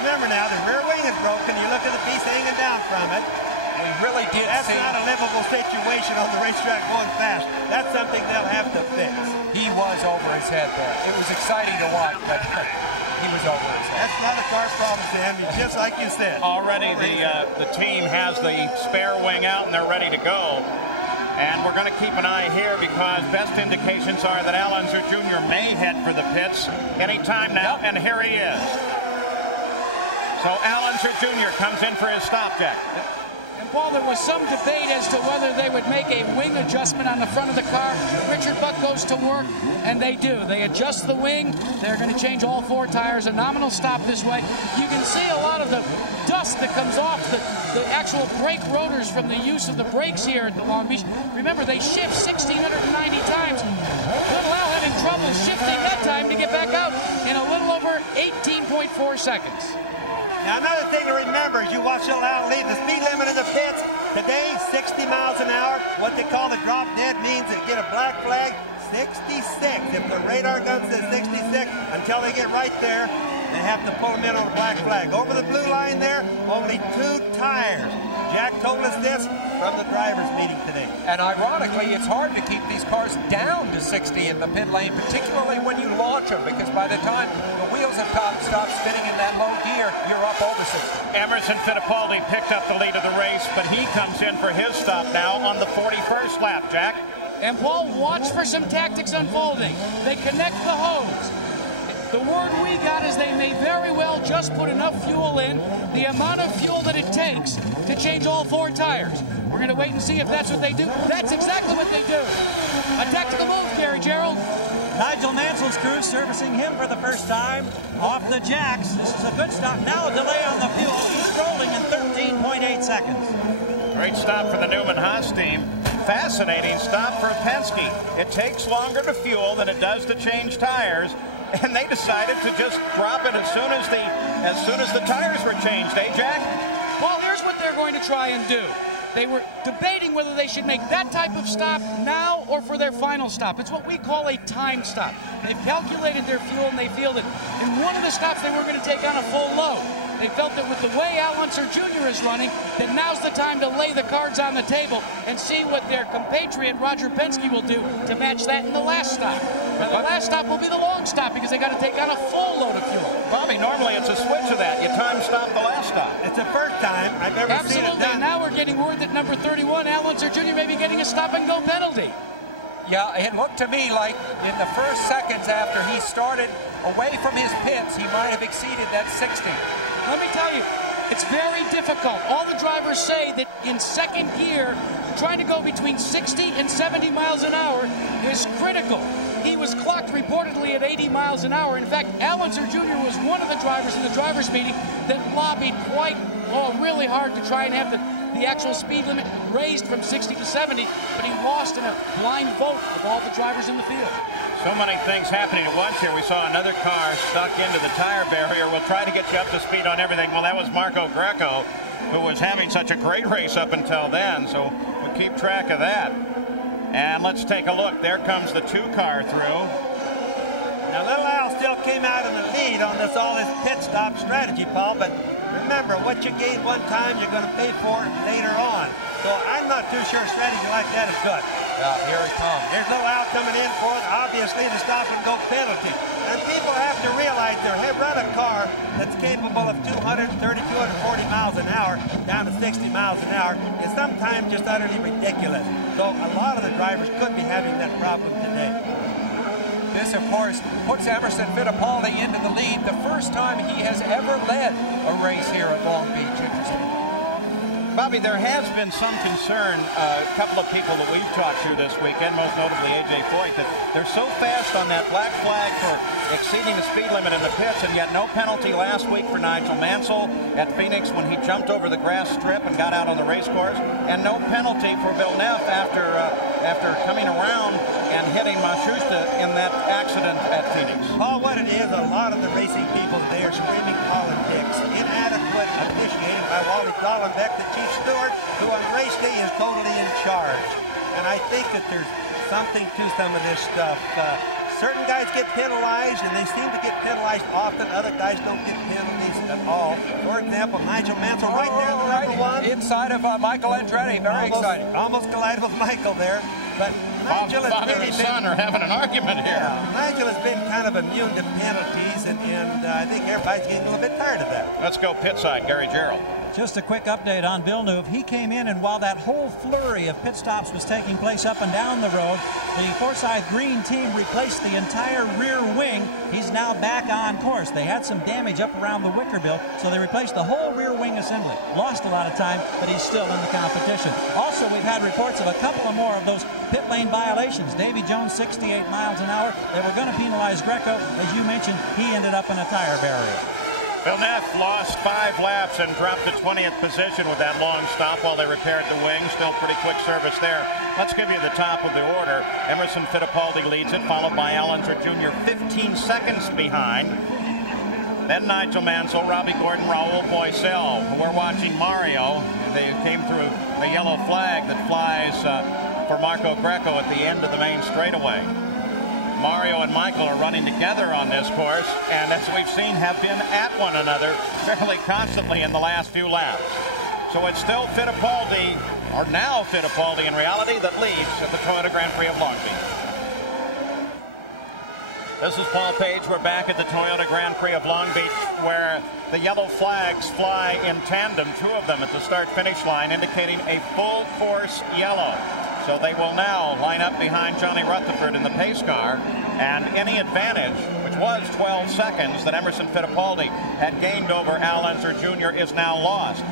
Remember now, the rear wing is broken. You look at the piece hanging down from it. We really did That's not a livable situation on the racetrack going fast. That's something they'll have to fix. He was over his head there. It was exciting to watch, but he was over his head. That's not a car problem, Sam. Just like you said. Already the team has the spare wing out and they're ready to go. And we're going to keep an eye here because best indications are that Al Unser Jr. may head for the pits anytime now, and here he is. So Al Unser Jr. comes in for his stop, Jack. And Paul, there was some debate as to whether they would make a wing adjustment on the front of the car. Richard Buck goes to work, and they do. They adjust the wing. They're going to change all 4 tires. A nominal stop this way. You can see a lot of the dust that comes off the actual brake rotors from the use of the brakes here at the Long Beach. Remember, they shift 1,690 times. Little Al having trouble shifting that time to get back out in a little over 18.4 seconds. Now, another thing to remember as you watch Little Al lead, the speed limit in the pits today, 60 miles an hour. What they call the drop dead means they get a black flag, 66. If the radar gun says 66, until they get right there, they have to pull them in on a black flag. Over the blue line there, only 2 tires. Jack told us this from the drivers' meeting today. And ironically, it's hard to keep these cars down to 60 in the pit lane, particularly when you launch them, because by the time the wheels have stopped spinning in that low gear, you're up over 60. Emerson Fittipaldi picked up the lead of the race, but he comes in for his stop now on the 41st lap, Jack. And Paul, watch for some tactics unfolding. They connect the hose. The word we got is they may very well just put enough fuel in, the amount of fuel that it takes to change all 4 tires. We're going to wait and see if that's what they do. That's exactly what they do. A tactical move, Gary Gerald. Nigel Mansell's crew servicing him for the first time off the jacks. This is a good stop. Now a delay on the fuel. He's rolling in 13.8 seconds. Great stop for the Newman Haas team. Fascinating stop for Penske. It takes longer to fuel than it does to change tires, and they decided to just drop it as soon as the tires were changed, eh, Jack? Well, here's what they're going to try and do. They were debating whether they should make that type of stop now or for their final stop. It's what we call a time stop. They've calculated their fuel, and they feel that in one of the stops they were going to take on a full load. They felt that with the way Al Unser Jr. is running, that now's the time to lay the cards on the table and see what their compatriot Roger Penske will do to match that in the last stop. Now, the last stop will be the long stop because they got to take on a full load of fuel. Bobby, normally it's a switch of that. You time stop the last stop. It's the first time I've ever seen it done. Absolutely. Now we're getting word that number 31, Al Unser Jr. may be getting a stop-and-go penalty. Yeah, it looked to me like in the first seconds after he started away from his pits, he might have exceeded that 60. Let me tell you, it's very difficult. All the drivers say that in second gear, trying to go between 60 and 70 miles an hour is critical. He was clocked reportedly at 80 miles an hour. In fact, Al Unser Jr. was one of the drivers in the drivers' meeting that lobbied really hard to try and have the actual speed limit raised from 60 to 70, but he lost in a blind vote of all the drivers in the field. So many things happening at once here. We saw another car stuck into the tire barrier. We'll try to get you up to speed on everything. Well, that was Marco Greco, who was having such a great race up until then, so we'll keep track of that. And let's take a look. There comes the 2-car through. Now, Little Al still came out in the lead on all this pit stop strategy, Paul, but remember, what you gain one time, you're going to pay for it later on. So I'm not too sure a strategy like that is good. Yeah, here he comes. Here's Little Al coming in for, obviously, the stop-and-go penalty. And people have to realize they run a car that's capable of 230, 240 miles an hour down to 60 miles an hour is sometimes just utterly ridiculous. So a lot of the drivers could be having that problem today. This, of course, puts Emerson Fittipaldi into the lead the first time he has ever led a race here at Long Beach. Interesting. Bobby, there has been some concern, a couple of people that we've talked to this weekend, most notably A.J. Foyt, that they're so fast on that black flag for exceeding the speed limit in the pits, and yet no penalty last week for Nigel Mansell at Phoenix when he jumped over the grass strip and got out on the race course, and no penalty for Villeneuve after coming around and hitting Mashusta in that accident at Phoenix. Paul, what it is, a lot of the racing people today are screaming politics, inadequate officiating by Wally Dallenbeck, the chief steward, who on race day is totally in charge. And I think that there's something to some of this stuff. Certain guys get penalized, and they seem to get penalized often. Other guys don't get penalties at all. For example, Nigel Mansell right there in the number 1. Inside of Michael Andretti. Very exciting. Almost collided with Michael there. But Nigel has Father really and son are having an argument here. Yeah, Nigel has been kind of immune to penalties, and I think everybody's getting a little bit tired of that. Let's go pit side, Gary Gerald. Just a quick update on Villeneuve. He came in, and while that whole flurry of pit stops was taking place up and down the road, the Forsyth Green team replaced the entire rear wing. He's now back on course. They had some damage up around the Wickerbill, so they replaced the whole rear wing assembly. Lost a lot of time, but he's still in the competition. Also, we've had reports of a couple of more of those pit lane violations. Davy Jones, 68 miles an hour. They were going to penalize Greco. As you mentioned, he ended up in a tire barrier. Villeneuve lost 5 laps and dropped to 20th position with that long stop while they repaired the wing. Still pretty quick service there. Let's give you the top of the order. Emerson Fittipaldi leads it, followed by Al Unser Jr. 15 seconds behind. Then Nigel Mansell, Robbie Gordon, Raul Boisel. We're watching Mario. They came through the yellow flag that flies for Marco Greco at the end of the main straightaway. Mario and Michael are running together on this course, and as we've seen, have been at one another fairly constantly in the last few laps. So it's still Fittipaldi, or now Fittipaldi in reality, that leads at the Toyota Grand Prix of Long Beach. This is Paul Page. We're back at the Toyota Grand Prix of Long Beach, where the yellow flags fly in tandem, 2 of them at the start-finish line, indicating a full course yellow. So they will now line up behind Johnny Rutherford in the pace car, and any advantage, which was 12 seconds, that Emerson Fittipaldi had gained over Al Unser Jr. is now lost.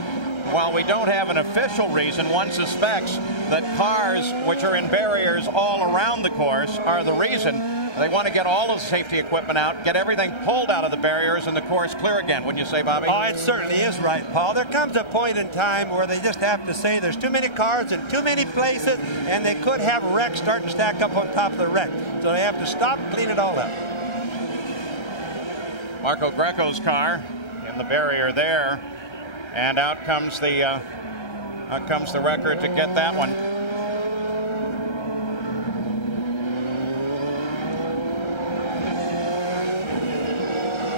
While we don't have an official reason, one suspects that cars which are in barriers all around the course are the reason. They want to get all of the safety equipment out, get everything pulled out of the barriers, and the course clear again, wouldn't you say, Bobby? Oh, it certainly is right, Paul. There comes a point in time where they just have to say there's too many cars in too many places, and they could have wrecks starting to stack up on top of the wreck. So they have to stop and clean it all up. Marco Greco's car in the barrier there, and out comes the record to get that one.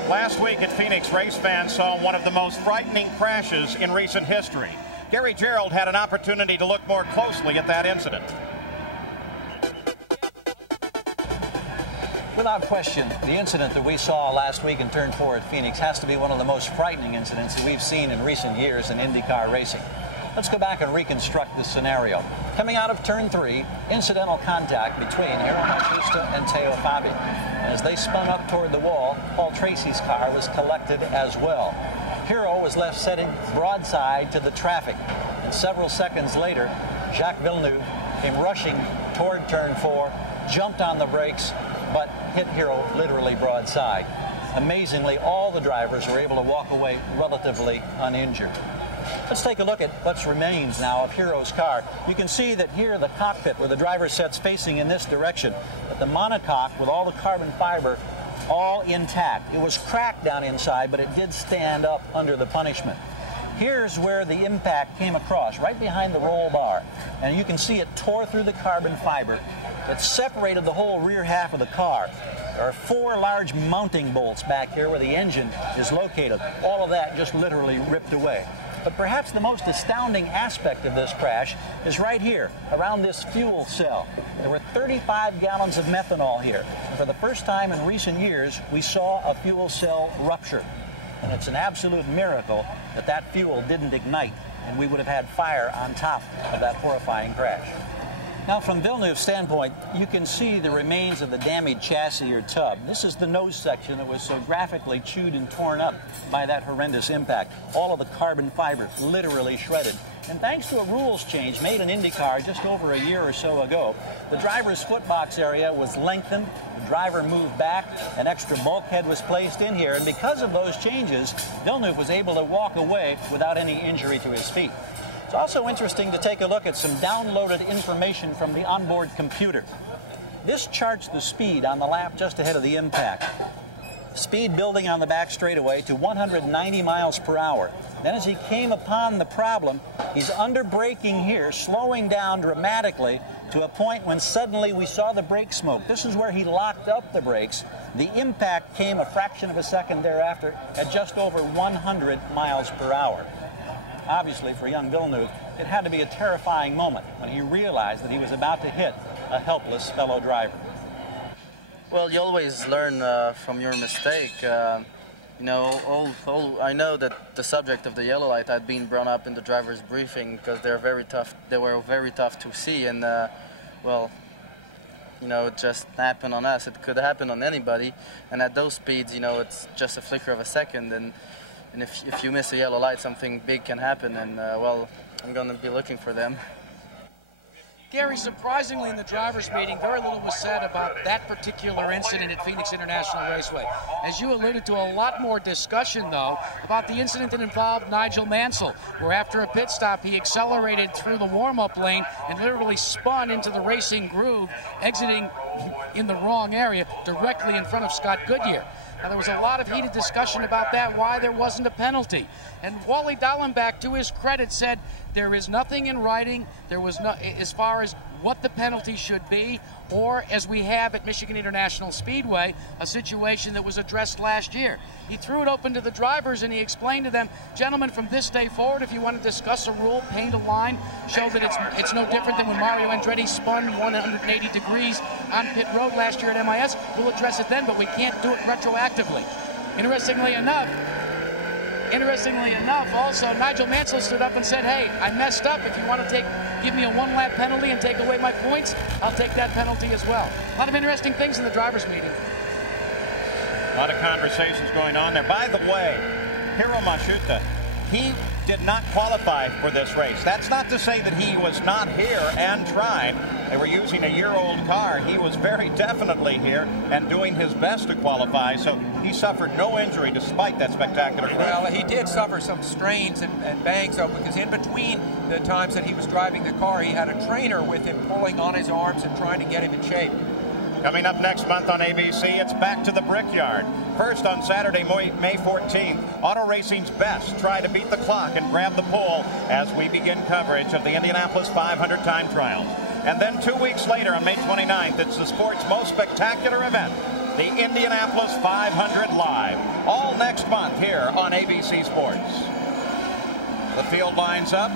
Last week at Phoenix, race fans saw one of the most frightening crashes in recent history. Gary Gerald had an opportunity to look more closely at that incident. Without question, the incident that we saw last week in Turn 4 at Phoenix has to be one of the most frightening incidents that we've seen in recent years in IndyCar racing. Let's go back and reconstruct the scenario. Coming out of Turn 3, incidental contact between Hiro Matsushita and Teo Fabi. As they spun up toward the wall, Paul Tracy's car was collected as well. Hiro was left sitting broadside to the traffic. And several seconds later, Jacques Villeneuve came rushing toward Turn 4, jumped on the brakes, but hit Hiro literally broadside. Amazingly, all the drivers were able to walk away relatively uninjured. Let's take a look at what remains now of Hiro's car. You can see that here the cockpit where the driver sits facing in this direction, but the monocoque with all the carbon fiber all intact. It was cracked down inside, but it did stand up under the punishment. Here's where the impact came across, right behind the roll bar. And you can see it tore through the carbon fiber. It separated the whole rear half of the car. There are 4 large mounting bolts back here where the engine is located. All of that just literally ripped away. But perhaps the most astounding aspect of this crash is right here, around this fuel cell. There were 35 gallons of methanol here. And for the first time in recent years, we saw a fuel cell rupture. And it's an absolute miracle that that fuel didn't ignite, and we would have had fire on top of that horrifying crash. Now, from Villeneuve's standpoint, you can see the remains of the damaged chassis or tub. This is the nose section that was so graphically chewed and torn up by that horrendous impact. All of the carbon fiber literally shredded. And thanks to a rules change made in IndyCar just over a year or so ago, the driver's footbox area was lengthened, the driver moved back, an extra bulkhead was placed in here, and because of those changes, Villeneuve was able to walk away without any injury to his feet. It's also interesting to take a look at some downloaded information from the onboard computer. This charts the speed on the lap just ahead of the impact. Speed building on the back straightaway to 190 miles per hour. Then as he came upon the problem, he's under braking here, slowing down dramatically to a point when suddenly we saw the brake smoke. This is where he locked up the brakes. The impact came a fraction of a second thereafter at just over 100 miles per hour. Obviously, for young Villeneuve, it had to be a terrifying moment when he realized that he was about to hit a helpless fellow driver. Well, you always learn from your mistake. You know, I know that the subject of the yellow light had been brought up in the driver's briefing because they're very tough. They were very tough to see, and well, you know, it just happened on us. It could happen on anybody, and at those speeds, you know, it's just a flicker of a second, and if you miss a yellow light, something big can happen, and well, I'm going to be looking for them. Gary, surprisingly in the drivers' meeting, very little was said about that particular incident at Phoenix International Raceway. As you alluded to, a lot more discussion, though, about the incident that involved Nigel Mansell, where after a pit stop, he accelerated through the warm-up lane and literally spun into the racing groove, exiting in the wrong area directly in front of Scott Goodyear. Now, there was a lot of heated discussion about that, why there wasn't a penalty. And Wally Dallenbach, to his credit, said there is nothing in writing. There was no, as far as what the penalty should be, or as we have at Michigan International Speedway, a situation that was addressed last year. He threw it open to the drivers and he explained to them, gentlemen, from this day forward, if you want to discuss a rule, paint a line, show that it's no different than when Mario Andretti spun 180 degrees on pit road last year at MIS, we'll address it then, but we can't do it retroactively. Interestingly enough, also, Nigel Mansell stood up and said, hey, I messed up. If you want to give me a one-lap penalty and take away my points, I'll take that penalty as well. A lot of interesting things in the drivers' meeting. A lot of conversations going on there. By the way, Hiro Matsushita he did not qualify for this race. That's not to say that he was not here and trying. They were using a year-old car. He was very definitely here and doing his best to qualify, so he suffered no injury despite that spectacular race. Well, he did suffer some strains and bangs, though, because in between the times that he was driving the car, he had a trainer with him pulling on his arms and trying to get him in shape. Coming up next month on ABC, it's back to the Brickyard. First on Saturday, May 14th, Auto Racing's best try to beat the clock and grab the pole as we begin coverage of the Indianapolis 500 time trials. And then 2 weeks later on May 29th, it's the sport's most spectacular event, the Indianapolis 500 Live. All next month here on ABC Sports. The field lines up,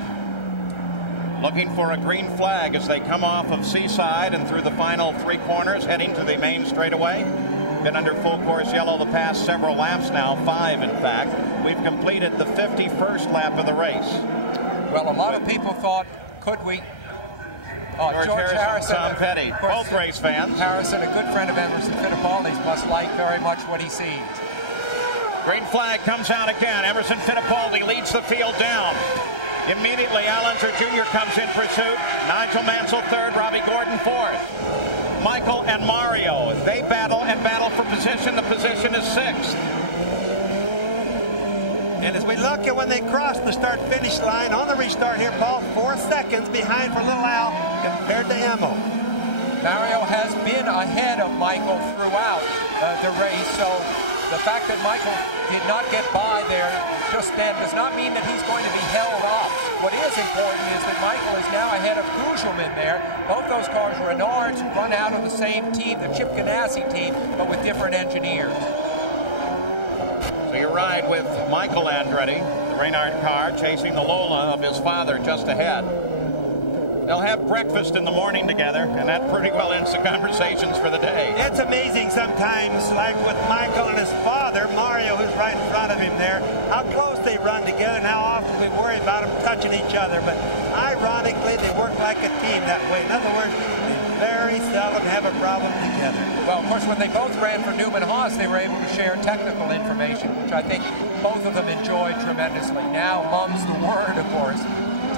looking for a green flag as they come off of Seaside and through the final 3 corners, heading to the main straightaway. Been under full course yellow the past several laps now, 5 in fact. We've completed the 51st lap of the race. Well, a lot of people thought, could we? Oh, George Harrison, Tom Petty, both race fans. Harrison, a good friend of Emerson Fittipaldi's, must like very much what he sees. Green flag comes out again. Emerson Fittipaldi leads the field down. Immediately, Al Unser Jr. comes in pursuit. Nigel Mansell third, Robbie Gordon fourth. Michael and Mario, they battle and battle for position. The position is 6th. And as we look at when they cross the start-finish line on the restart here, Paul, 4 seconds behind for Little Al compared to Emo. Mario has been ahead of Michael throughout the race, so the fact that Michael did not get by there just then does not mean that he's going to be held off. What is important is that Michael is now ahead of Kugelman there. Both those cars, Renards, run out of the same team, the Chip Ganassi team, but with different engineers. So you ride with Michael Andretti, the Reynard car, chasing the Lola of his father just ahead. They'll have breakfast in the morning together, and that pretty well ends the conversations for the day. It's amazing sometimes, like with Michael and his father, Mario, who's right in front of him there, how close they run together and how often we worry about them touching each other. But ironically, they work like a team that way. In other words, they very seldom have a problem together. Well, of course, when they both ran for Newman Haas, they were able to share technical information, which I think both of them enjoyed tremendously. Now, mum's the word, of course,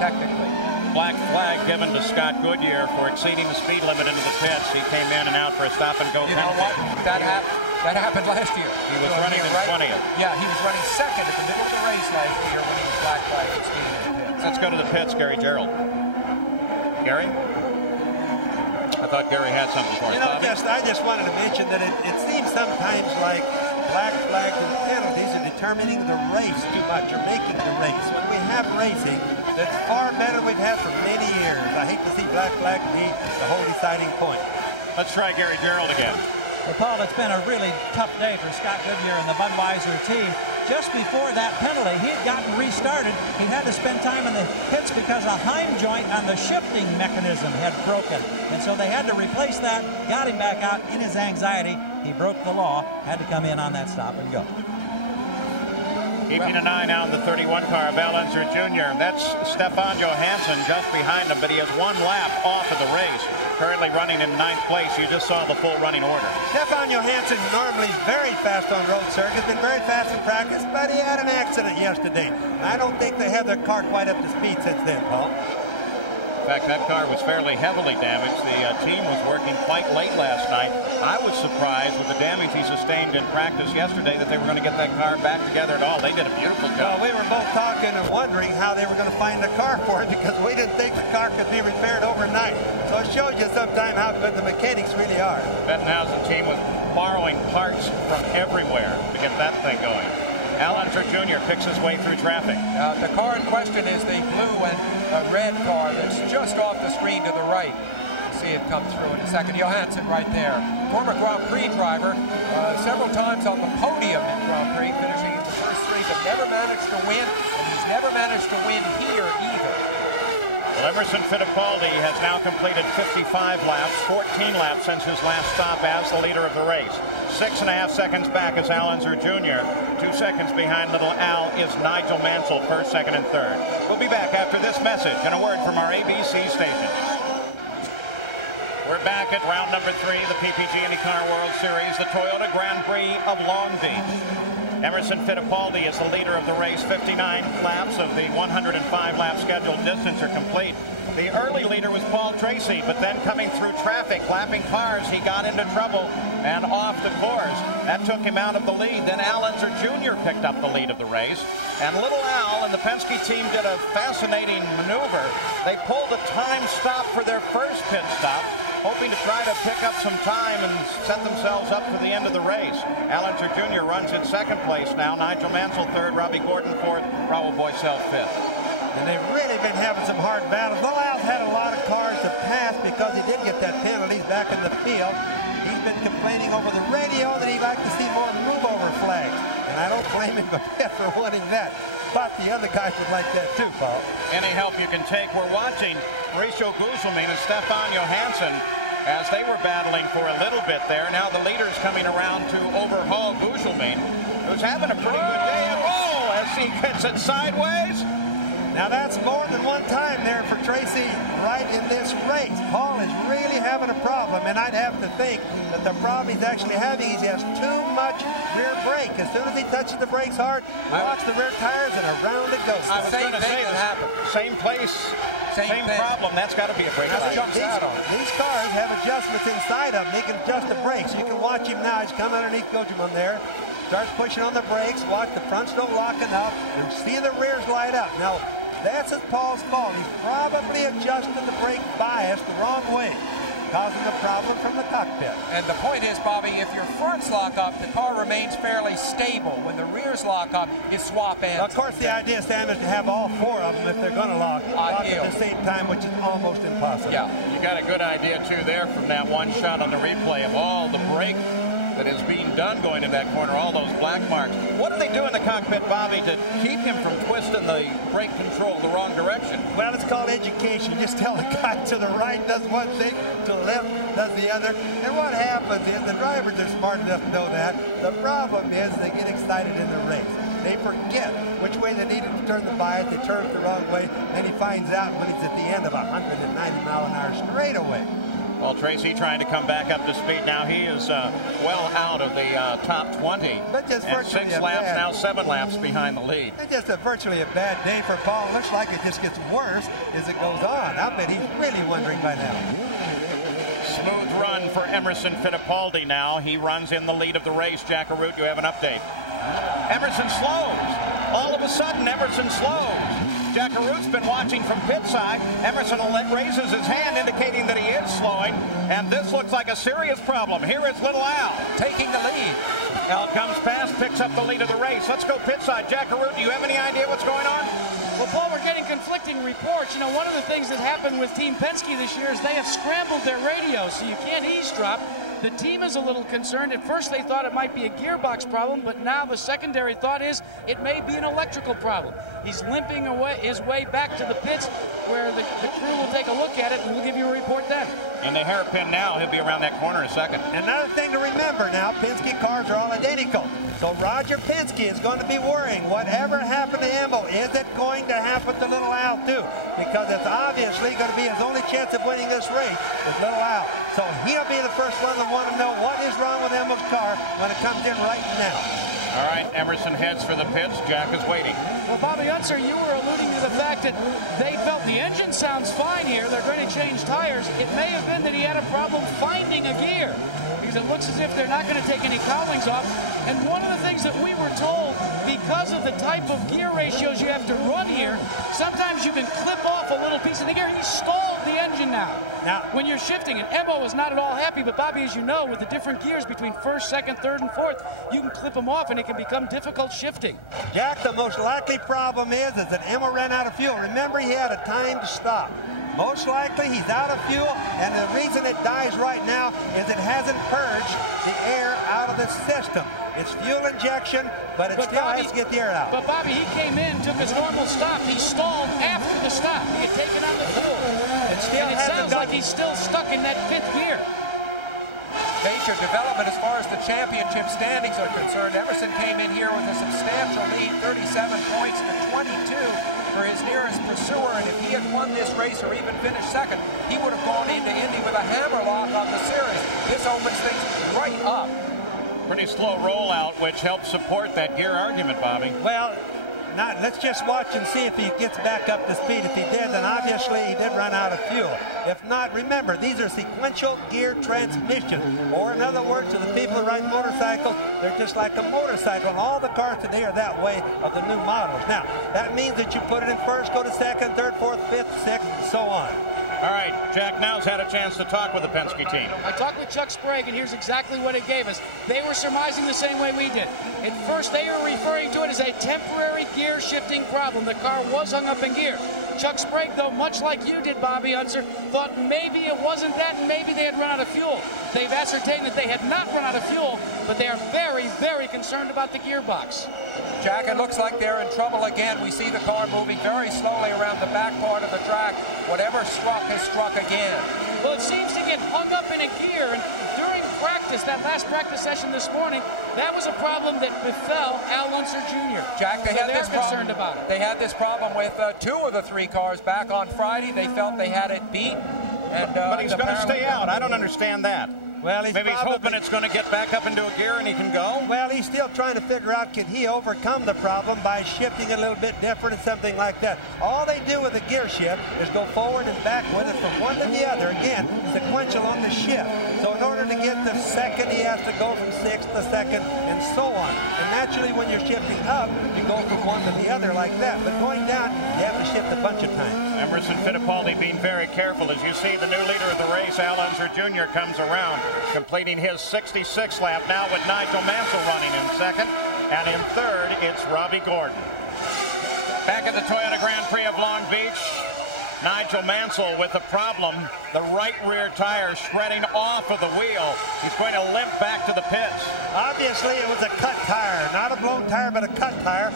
technically. Black flag given to Scott Goodyear for exceeding the speed limit into the pits. He came in and out for a stop-and-go penalty. You know what? That happened last year. He was running in 20th. Yeah, he was running 2nd at the middle of the race last year when he was black flag for speeding in the pits. Let's go to the pits, Gary Gerald. Gary? I thought Gary had something for us. You know, I just wanted to mention that it seems sometimes like black flags and penalties are determining the race too much, or making the race. When we have racing, that's far better than we've had for many years. I hate to see black flag be the whole deciding point. Let's try Gary Gerald again. Well, Paul, it's been a really tough day for Scott Goodyear and the Budweiser team. Just before that penalty, he had gotten restarted. He had to spend time in the pits because a Heim joint on the shifting mechanism had broken. And so they had to replace that, got him back out. In his anxiety, he broke the law, had to come in on that stop and go. Keeping an eye now on the 31 car of Al Unser Jr. That's Stefan Johansson just behind him, but he has 1 lap off of the race. Currently running in 9th place. You just saw the full running order. Stefan Johansson normally very fast on road circuits, been very fast in practice, but he had an accident yesterday. I don't think they have their car quite up to speed since then, Paul. In fact, that car was fairly heavily damaged. The team was working quite late last night. I was surprised with the damage he sustained in practice yesterday that they were going to get that car back together at all. They did a beautiful job. Well, we were both talking and wondering how they were going to find the car for it because we didn't think the car could be repaired overnight. So it shows you sometimes how good the mechanics really are. Bettenhausen team was borrowing parts from everywhere to get that thing going. Al Unser Jr. picks his way through traffic. The car in question is the blue and red car that's just off the screen to the right. You'll see it come through in a second. Johansson right there. Former Grand Prix driver, several times on the podium in Grand Prix, finishing in the first 3, but never managed to win, and he's never managed to win here either. Well, Emerson Fittipaldi has now completed 55 laps, 14 laps since his last stop as the leader of the race. 6.5 seconds back is Al Unser Jr. 2 seconds behind little Al is Nigel Mansell, 1st, 2nd, and 3rd. We'll be back after this message and a word from our ABC station. We're back at round number 3, the PPG IndyCar World Series, the Toyota Grand Prix of Long Beach. Emerson Fittipaldi is the leader of the race. 59 laps of the 105-lap scheduled distance are complete. The early leader was Paul Tracy, but then coming through traffic, lapping cars, he got into trouble and off the course. That took him out of the lead. Then Al Unser Jr. picked up the lead of the race. And little Al and the Penske team did a fascinating maneuver. They pulled a time stop for their first pit stop, hoping to try to pick up some time and set themselves up for the end of the race. Al Unser Jr. runs in second place now. Nigel Mansell third, Robbie Gordon fourth, Raul Boesel fifth. And they've really been having some hard battles. Little Al's had a lot of cars to pass because he did get that penalty back in the field. He's been complaining over the radio that he'd like to see more move-over flags. And I don't blame him a bit for wanting that. But the other guys would like that too, Paul. Any help you can take. We're watching Mauricio Gugelmin and Stefan Johansson as they were battling for a little bit there. Now the leader's coming around to overhaul Gugelmin, who's having a pretty good day. And as he gets it sideways. Now that's more than one time there for Tracy right in this race. Paul is really having a problem, and I'd have to think that the problem he's actually having is he has too much rear brake. As soon as he touches the brakes hard, locks the rear tires, and around it goes. I was going to say that happened. Same place, same problem. That's got to be a brake light. These cars have adjustments inside of them. They can adjust the brakes. You can watch him now. He's come underneath Gugelmin there. Starts pushing on the brakes. Watch the fronts don't locking up. And see the rears light up. Now, that's Paul's fault. He's probably adjusted the brake bias the wrong way, causing the problem from the cockpit. And the point is, Bobby, if your fronts lock up, the car remains fairly stable. When the rears lock up, you swap ends. Of course, the idea, Sam, is to have all four of them if they're going to lock at the same time, which is almost impossible. Yeah, you got a good idea, too, there from that one shot on the replay of all the brake that is being done going in that corner, all those black marks. What do they do in the cockpit, Bobby, to keep him from twisting the brake control the wrong direction? Well, it's called education. Just tell the guy to the right does one thing, to the left does the other. And what happens is the drivers are smart enough to know that. The problem is they get excited in the race. They forget which way they needed to turn the bias. They turn it the wrong way. Then he finds out when he's at the end of a 190-mile-an-hour straightaway. Well, Tracy trying to come back up to speed now. He is well out of the top 20. But just and 6 laps, now 7 laps behind the lead. It's just virtually a bad day for Paul. Looks like it just gets worse as it goes on. I bet he's really wondering by now. Smooth run for Emerson Fittipaldi now. He runs in the lead of the race. Jack Arute, you have an update. Emerson slows. All of a sudden, Emerson slows. Jack Arute's been watching from pit side. Emerson raises his hand indicating that he is slowing, and this looks like a serious problem. Here is little Al taking the lead. Al comes past, picks up the lead of the race. Let's go pit side. Jack Arute, do you have any idea what's going on? Well, Paul, we're getting conflicting reports. You know, one of the things that happened with Team Penske this year is they have scrambled their radios, so you can't eavesdrop. The team is a little concerned. At first they thought it might be a gearbox problem, but now the secondary thought is it may be an electrical problem. He's limping his way back to the pits where the crew will take a look at it, and we'll give you a report then. And the hairpin now, he'll be around that corner in a second. Another thing to remember now, Penske cars are all identical. So Roger Penske is going to be worrying, whatever happened to Emil, is it going to happen to little Al too? Because it's obviously going to be his only chance of winning this race is little Al. So he'll be the first one to want to know what is wrong with Emil's car when it comes in right now. All right, Emerson heads for the pits. Jack is waiting. Well, Bobby Unser, you were alluding to the fact that they felt the engine sounds fine here. They're going to change tires. It may have been that he had a problem finding a gear, because it looks as if they're not going to take any cowlings off. And one of the things that we were told, because of the type of gear ratios you have to run here, sometimes you can clip off a little piece of the gear. He stalled the engine now when you're shifting. And Emmo is not at all happy, but Bobby, as you know, with the different gears between first, second, third, and fourth, you can clip them off and it can become difficult shifting. Jack, the most likely problem is that Emmo ran out of fuel. Remember, he had a time to stop. Most likely he's out of fuel, and the reason it dies right now is it hasn't purged the air out of the system. It's fuel injection, but still has to get the air out. But Bobby, he came in, took his normal stop. He stalled after the stop. He had taken on the fuel. And it sounds like he's still stuck in that 5th gear. Major development as far as the championship standings are concerned. Emerson came in here with a substantial lead, 37 points to 22 for his nearest pursuer, and if he had won this race or even finished second, he would have gone into Indy with a hammerlock on the series. This opens things right up. Pretty slow rollout, which helps support that gear argument, Bobby. Well, let's just watch and see if he gets back up to speed. If he did, then obviously he did run out of fuel. If not, remember, these are sequential gear transmissions. Or in other words, to the people who ride motorcycles, they're just like a motorcycle. And all the cars today are that way of the new models. Now, that means that you put it in first, go to second, third, fourth, fifth, sixth, and so on. All right, Jack now's had a chance to talk with the Penske team. I talked with Chuck Sprague, and here's exactly what it gave us. They were surmising the same way we did. At first, they were referring to it as a temporary gear shifting problem. The car was hung up in gear. Chuck Sprague, though, much like you did, Bobby Unser, thought maybe it wasn't that and maybe they had run out of fuel. They've ascertained that they had not run out of fuel, but they are very, very concerned about the gearbox. Jack, it looks like they're in trouble again. We see the car moving very slowly around the back part of the track. Whatever struck has struck again. Well, it seems to get hung up in a gear, and during practice, that last practice session this morning, that was a problem that befell Al Unser Jr. Jack, they had they're this concerned problem. about it. They had this problem with 2 of the 3 cars back on Friday. They felt they had it beat. And, but he's going to stay out. I don't understand that. Well, maybe he's hoping it's going to get back up into a gear and he can go. Well, he's still trying to figure out, can he overcome the problem by shifting it a little bit different and something like that. All they do with a gear shift is go forward and back with it from one to the other. Again, sequential on the shift. So in order to get the second, he has to go from sixth to second and so on. And naturally, when you're shifting up, you go from one to the other like that. But going down, you have to shift a bunch of times. Emerson Fittipaldi being very careful. As you see, the new leader of the race, Al Unser Jr., comes around, completing his 66th lap now with Nigel Mansell running in second. And in third, it's Robbie Gordon. Back at the Toyota Grand Prix of Long Beach, Nigel Mansell with a problem. The right rear tire shredding off of the wheel. He's going to limp back to the pits. Obviously, it was a cut tire. Not a blown tire, but a cut tire.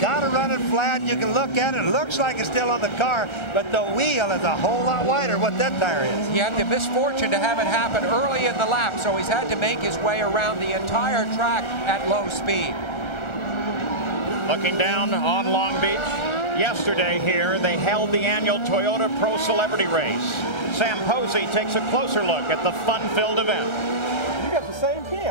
Got to run it flat. You can look at it. It looks like it's still on the car, but the wheel is a whole lot wider what that tire is. He had the misfortune to have it happen early in the lap, so he's had to make his way around the entire track at low speed. Looking down on Long Beach, yesterday here they held the annual Toyota Pro Celebrity Race. Sam Posey takes a closer look at the fun-filled event.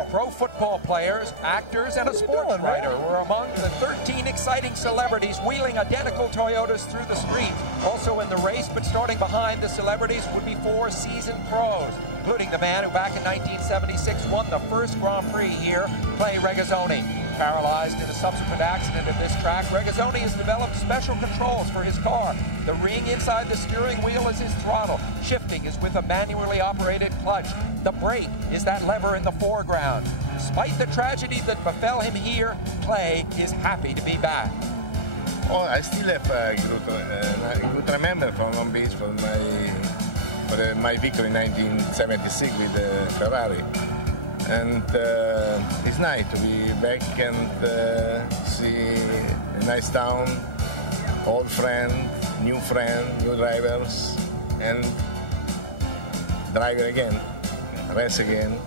Pro football players, actors, and a sports writer were among the 13 exciting celebrities wheeling identical Toyotas through the streets. Also in the race, but starting behind the celebrities, would be 4 seasoned pros, including the man who back in 1976 won the first Grand Prix here, Clay Regazzoni. Paralyzed in a subsequent accident at this track, Regazzoni has developed special controls for his car. The ring inside the steering wheel is his throttle. Shifting is with a manually operated clutch. The brake is that lever in the foreground. Despite the tragedy that befell him here, Clay is happy to be back. Oh, I still have a good remember from Long Beach for my victory in 1976 with Ferrari. And it's nice to be back and see a nice town, old friend, new drivers, and drive again, race again.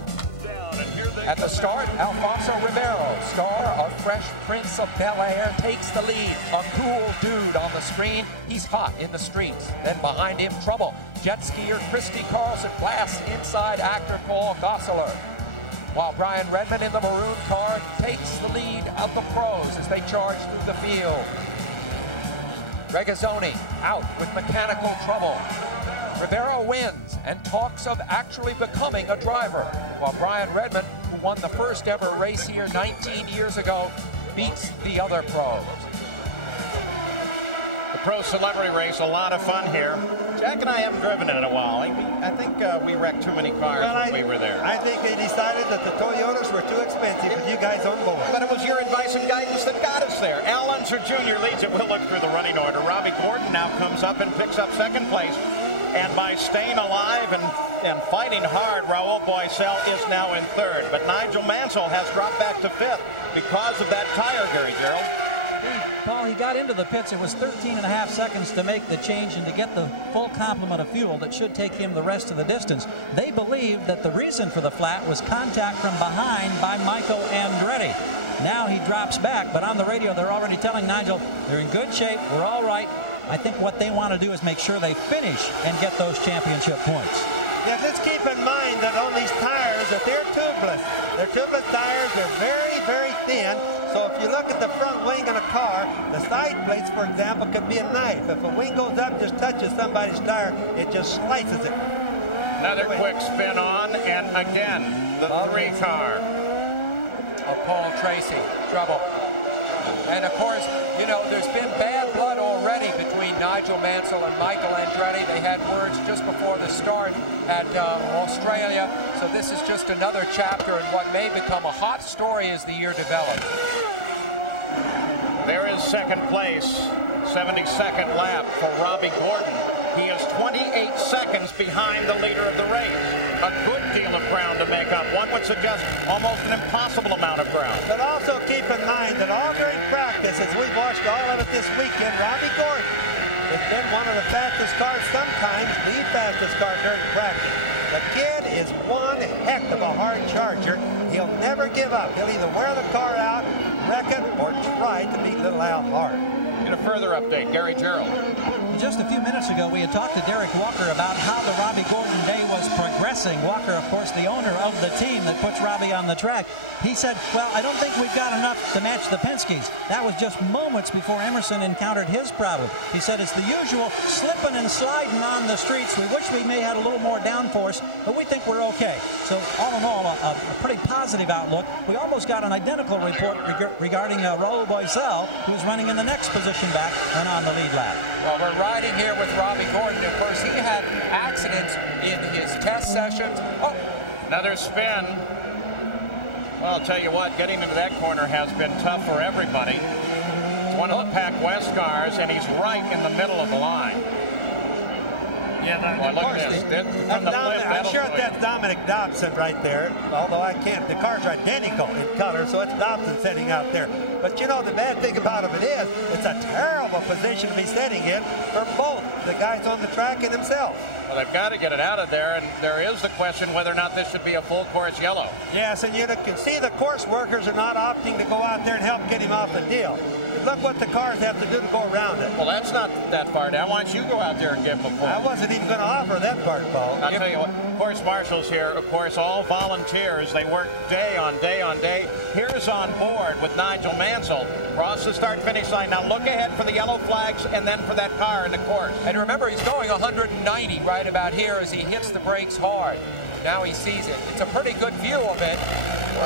At the start, Alfonso Ribeiro, star of Fresh Prince of Bel-Air, takes the lead. A cool dude on the screen. He's hot in the streets. Then behind him, trouble. Jet skier Christy Carlson blasts inside actor Paul Gosselaar. While Brian Redman in the maroon car takes the lead of the pros as they charge through the field. Regazzoni out with mechanical trouble. Ribeiro wins and talks of actually becoming a driver, while Brian Redman, who won the first ever race here 19 years ago, beats the other pros. The Pro Celebrity Race, a lot of fun here. Jack and I haven't driven it in a while. I think we wrecked too many cars when we were there. I think they decided that the Toyotas were too expensive with you guys on board. But it was your advice and guidance that got us there. Al Unser Jr. leads it. We'll look through the running order. Robbie Gordon now comes up and picks up second place. And by staying alive and fighting hard, Raul Boisel is now in third. But Nigel Mansell has dropped back to fifth because of that tire, Gary Gerald. Paul, he got into the pits. It was 13.5 seconds to make the change and to get the full complement of fuel that should take him the rest of the distance. They believed that the reason for the flat was contact from behind by Michael Andretti. Now he drops back, but on the radio they're already telling Nigel they're in good shape, we're all right. I think what they want to do is make sure they finish and get those championship points. Yes, let's keep in mind that on these tires that they're tubeless. They're tubeless tires. They're very, very thin. So if you look at the front wing in a car, the side plates, for example, could be a knife. If a wing goes up, just touches somebody's tire, it just slices it. Another quick spin on, and again, the 3 car. Paul Tracy, trouble. And of course, you know, there's been bad blood already between Nigel Mansell and Michael Andretti. They had words just before the start at Australia. So this is just another chapter in what may become a hot story as the year develops. There is second place, 72nd lap for Robbie Gordon. He is 28 seconds behind the leader of the race. A good deal of ground to make up. One would suggest almost an impossible amount of ground. But also keep in mind that all during practice, as we've watched all of it this weekend, Robbie Gordon has been one of the fastest cars, sometimes the fastest car during practice. The kid is one heck of a hard charger. He'll never give up. He'll either wear the car out, wreck it, or try to beat Little Al hard. In a further update, Gary Gerald. Just a few minutes ago, we had talked to Derek Walker about how the Robbie Gordon day was progressing. Walker, of course, the owner of the team that puts Robbie on the track. He said, well, I don't think we've got enough to match the Penske's. That was just moments before Emerson encountered his problem. He said it's the usual slipping and sliding on the streets. We wish we may have had a little more downforce, but we think we're okay. So all in all, a pretty positive outlook. We almost got an identical report regarding Raul Boisel, who's running in the next position back and on the lead lap. Well, we're riding here with Robbie Gordon. Of course, he had accidents in his test sessions. Oh, another spin. Well, I'll tell you what, getting into that corner has been tough for everybody. It's one of the Pac West cars, and he's right in the middle of the line. Yeah, look at this. I'm sure that's Dominic Dobson right there, although I can't. The car's are identical in color, so it's Dobson sitting out there. But you know, the bad thing about it is, it's a terrible position to be sitting in for both the guys on the track and himself. Well, they've got to get it out of there, and there is the question whether or not this should be a full course yellow. Yes, and you can see the course workers are not opting to go out there and help get him off the deal. Look what the cars have to do to go around it. Well, that's not that far down. Why don't you go out there and give him a pull? I wasn't even going to offer that part, Paul. I'll tell you what, course marshals here, of course, all volunteers. They work day on day on day. Here's on board with Nigel Mansell. Across the start-finish line. Now look ahead for the yellow flags and then for that car in the course. And remember, he's going 190 right about here as he hits the brakes hard. Now he sees it. It's a pretty good view of it.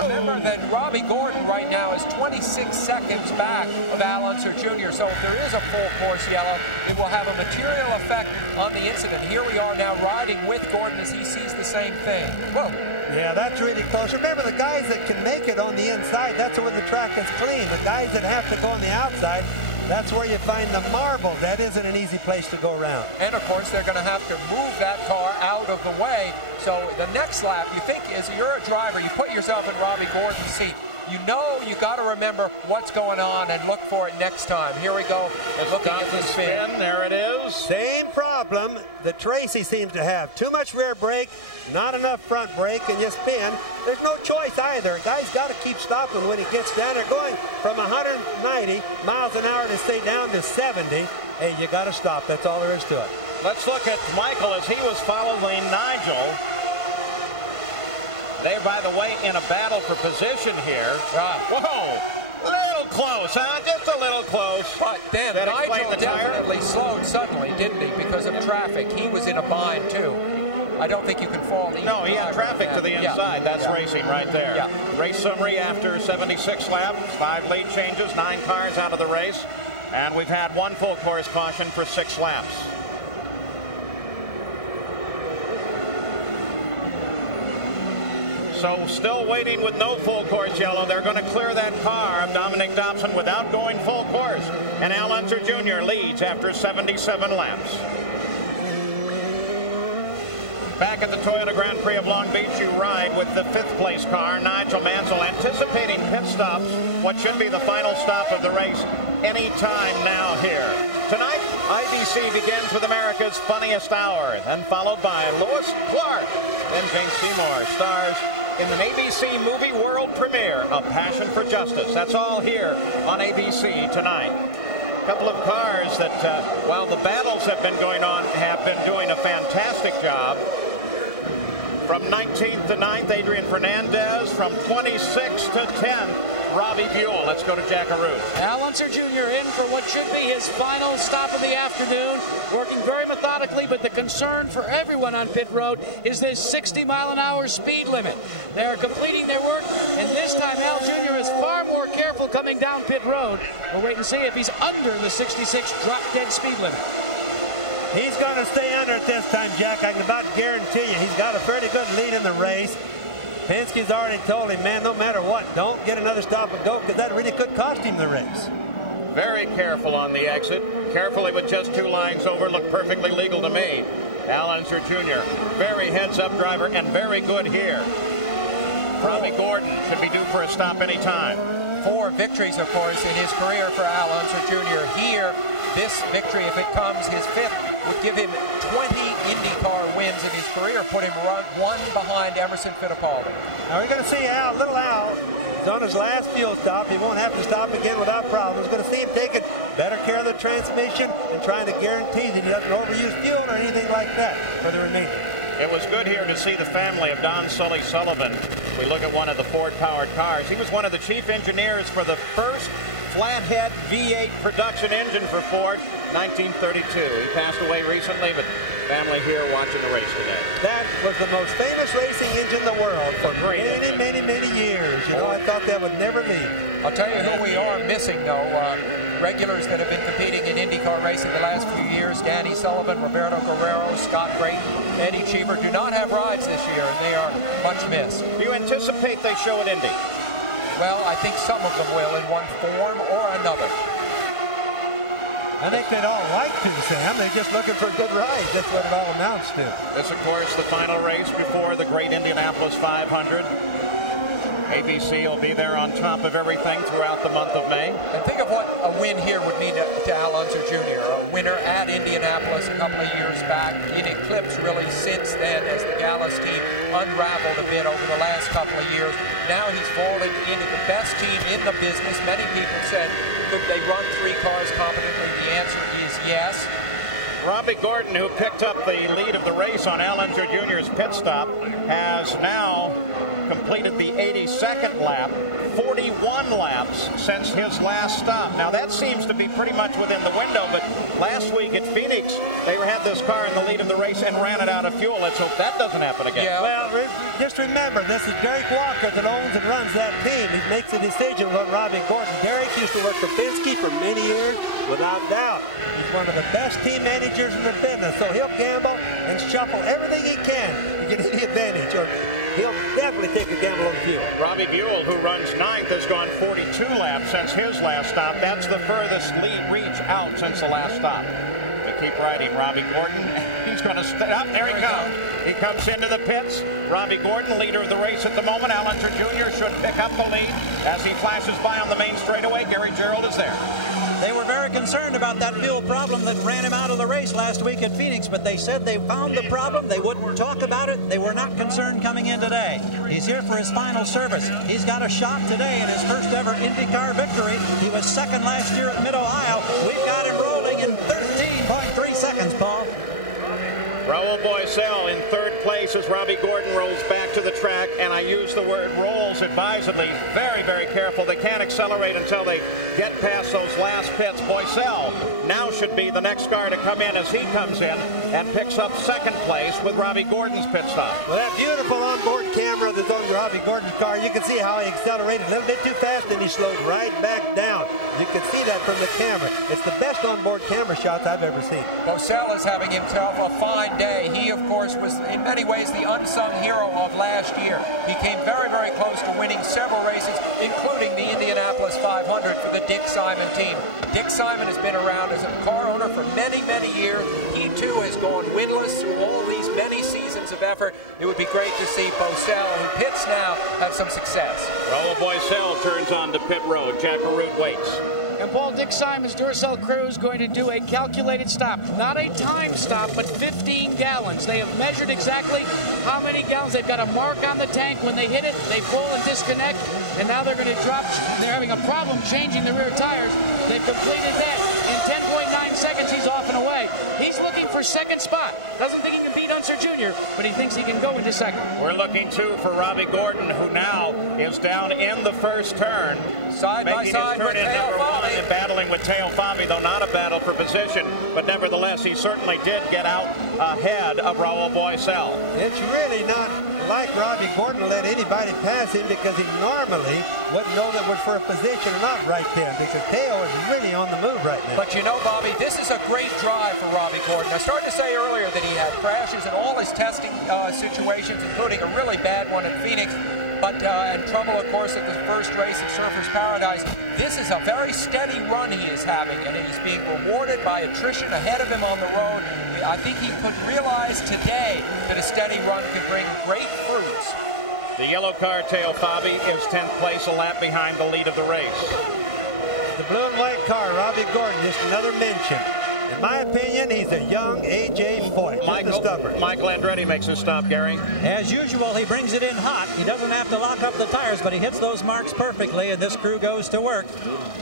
Remember that Robbie Gordon right now is 26 seconds back of Al Unser Jr. So if there is a full course yellow, it will have a material effect on the incident. Here we are now riding with Gordon as he sees the same thing. Whoa. Yeah, that's really close. Remember, the guys that can make it on the inside, that's where the track is clean. The guys that have to go on the outside, that's where you find the marble. That isn't an easy place to go around. And, of course, they're going to have to move that car out of the way. So the next lap, you think, as you're a driver, you put yourself in Robbie Gordon's seat. You know you got to remember what's going on and look for it next time. Here we go. Looking at the spin. There it is. Same problem that Tracy seems to have. Too much rear brake, not enough front brake, and you spin. There's no choice either. A guy's got to keep stopping when he gets down there. Going from 190 miles an hour to stay down to 70. Hey, you got to stop. That's all there is to it. Let's look at Michael as he was following Nigel. They, by the way, in a battle for position here. Whoa, little close, huh? Just a little close. But then Nigel definitely slowed suddenly, didn't he? Because of traffic. He was in a bind too. I don't think you can fall. No, he had traffic to the inside. That's racing right there. Yeah. Race summary after 76 laps, 5 late changes, 9 cars out of the race, and we've had 1 full course caution for 6 laps. So still waiting with no full course yellow. They're going to clear that car of Dominic Dobson without going full course. And Al Unser Jr. leads after 77 laps. Back at the Toyota Grand Prix of Long Beach, you ride with the 5th place car, Nigel Mansell, anticipating pit stops, what should be the final stop of the race any time now here. Tonight, IBC begins with America's Funniest Hour, then followed by Lois Clark. Then Jane Seymour stars in an ABC movie world premiere, A Passion for Justice. That's all here on ABC tonight. A couple of cars that, while the battles have been going on, have been doing a fantastic job. From 19th to 9th, Adrian Fernandez. From 26th to 10th, Robbie Buell. Let's go to Jack Arute. Al Unser Jr. in for what should be his final stop of the afternoon, working very methodically, but the concern for everyone on pit road is this 60-mile-an-hour speed limit. They're completing their work, and this time Al Jr. is far more careful coming down pit road. We'll wait and see if he's under the 66 drop-dead speed limit. He's going to stay under it this time, Jack. I can about guarantee you he's got a fairly good lead in the race. Penske's already told him, man, no matter what, don't get another stop and go, because that really could cost him the race. Very careful on the exit. Carefully with just 2 lines over. Looked perfectly legal to me. Al Unser Jr., very heads-up driver and very good here. Robbie Gordon should be due for a stop anytime. 4 victories, of course, in his career for Al Unser Jr. Here, this victory, if it comes, his 5th, would give him 20 IndyCar wins in his career, put him one behind Emerson Fittipaldi. Now we're going to see Al, little Al, is on his last fuel stop. He won't have to stop again without problems. We're going to see him taking better care of the transmission and trying to guarantee that he doesn't overuse fuel or anything like that for the remainder. It was good here to see the family of Don Sully Sullivan. We look at one of the Ford-powered cars. He was one of the chief engineers for the first flathead V8 production engine for Ford, 1932. He passed away recently, but family here watching the race today. That was the most famous racing engine in the world for many years. You know, I thought that would never leave. I'll tell you who we are missing, though. Regulars that have been competing in IndyCar racing the last few years, Danny Sullivan, Roberto Guerrero, Scott Brayton, Eddie Cheever, do not have rides this year, and they are much missed. Do you anticipate they show at Indy? Well, I think some of them will in one form or another. I think they'd all like to, Sam. They're just looking for good rides. That's what it all amounts to. This, of course, the final race before the great Indianapolis 500. ABC will be there on top of everything throughout the month of May. And think of what a win here would mean to Al Unser Jr. A winner at Indianapolis a couple of years back. In Eclipse, really, since then, as the Gallus team unraveled a bit over the last couple of years. Now he's falling into the best team in the business. Many people said, could they run 3 cars competently? The answer is yes. Robbie Gordon, who picked up the lead of the race on Al Unser Jr.'s pit stop, has now completed the 82nd lap, 41 laps since his last stop. Now that seems to be pretty much within the window, but last week at Phoenix, they had this car in the lead of the race and ran it out of fuel. Let's hope that doesn't happen again. Yeah. Well, just remember, this is Derek Walker that owns and runs that team. He makes the decision on Robbie Gordon. Derek used to work for Penske for many years, without doubt. He's one of the best team managers in the business, so he'll gamble and shuffle everything he can to get any advantage, or he'll definitely take a gamble on fuel. Robbie Buell, who runs 9th, has gone 42 laps since his last stop. That's the furthest lead reach out since the last stop. We keep riding Robbie Gordon. He's going to stay up. There he comes. He comes into the pits. Robbie Gordon, leader of the race at the moment. Al Unser Jr. should pick up the lead as he flashes by on the main straightaway. Gary Gerald is there. They were very concerned about that fuel problem that ran him out of the race last week at Phoenix, but they said they found the problem. They wouldn't talk about it. They were not concerned coming in today. He's here for his final service. He's got a shot today in his first ever IndyCar victory. He was 2nd last year at Mid-Ohio. We've got him rolling in 13.3 seconds, Paul. Raul Boesel in 3rd place as Robbie Gordon rolls back to the track, and I use the word rolls advisedly. Very, very careful. They can't accelerate until they get past those last pits. Boesel now should be the next car to come in as he comes in and picks up 2nd place with Robbie Gordon's pit stop. Well, that beautiful onboard camera that's on Robbie Gordon's car, you can see how he accelerated a little bit too fast and he slowed right back down. You can see that from the camera. It's the best onboard camera shots I've ever seen. Boesel is having himself a fine day. He, of course, was in many ways the unsung hero of last year. He came very, very close to winning several races, including the Indianapolis 500 for the Dick Simon team. Dick Simon has been around as a car owner for many, many years. He, too, has gone winless through all these many seasons of effort. It would be great to see Boesel, who pits now, have some success. Raul Boesel turns on to pit road. Jack Arute waits. And Paul, Dick Simon's Duracell crew is going to do a calculated stop. Not a time stop, but 15 gallons. They have measured exactly how many gallons. They've got a mark on the tank. When they hit it, they pull and disconnect. And now they're going to drop. They're having a problem changing the rear tires. They've completed that in 10.9 seconds. seconds, he's off and away. He's looking for second spot. Doesn't think he can beat Unser Jr., but he thinks he can go into second. We're looking, too, for Robbie Gordon, who now is down in the first turn. Side by side with Teo Fabi. And battling with Teo Fabi, though not a battle for position. But nevertheless, he certainly did get out ahead of Raul Boesel. It's really not like Robbie Gordon to let anybody pass him, because he normally wouldn't know that we're for a position or not right then, because Teo is really on the move right now. But you know, Bobby, this is a great drive for Robbie Gordon. I started to say earlier that he had crashes in all his testing situations, including a really bad one in Phoenix, but and trouble, of course, at the first race in Surfers Paradise. This is a very steady run he is having, and he's being rewarded by attrition ahead of him on the road. I think he could realize today that a steady run could bring great fruits. The yellow car, Teo Fabi, is 10th place, a lap behind the lead of the race. The blue and white car, Robbie Gordon, just another mention. In my opinion, he's a young A.J. Foyt, Michael Andretti makes a stop, Gary. As usual, he brings it in hot. He doesn't have to lock up the tires, but he hits those marks perfectly, and this crew goes to work.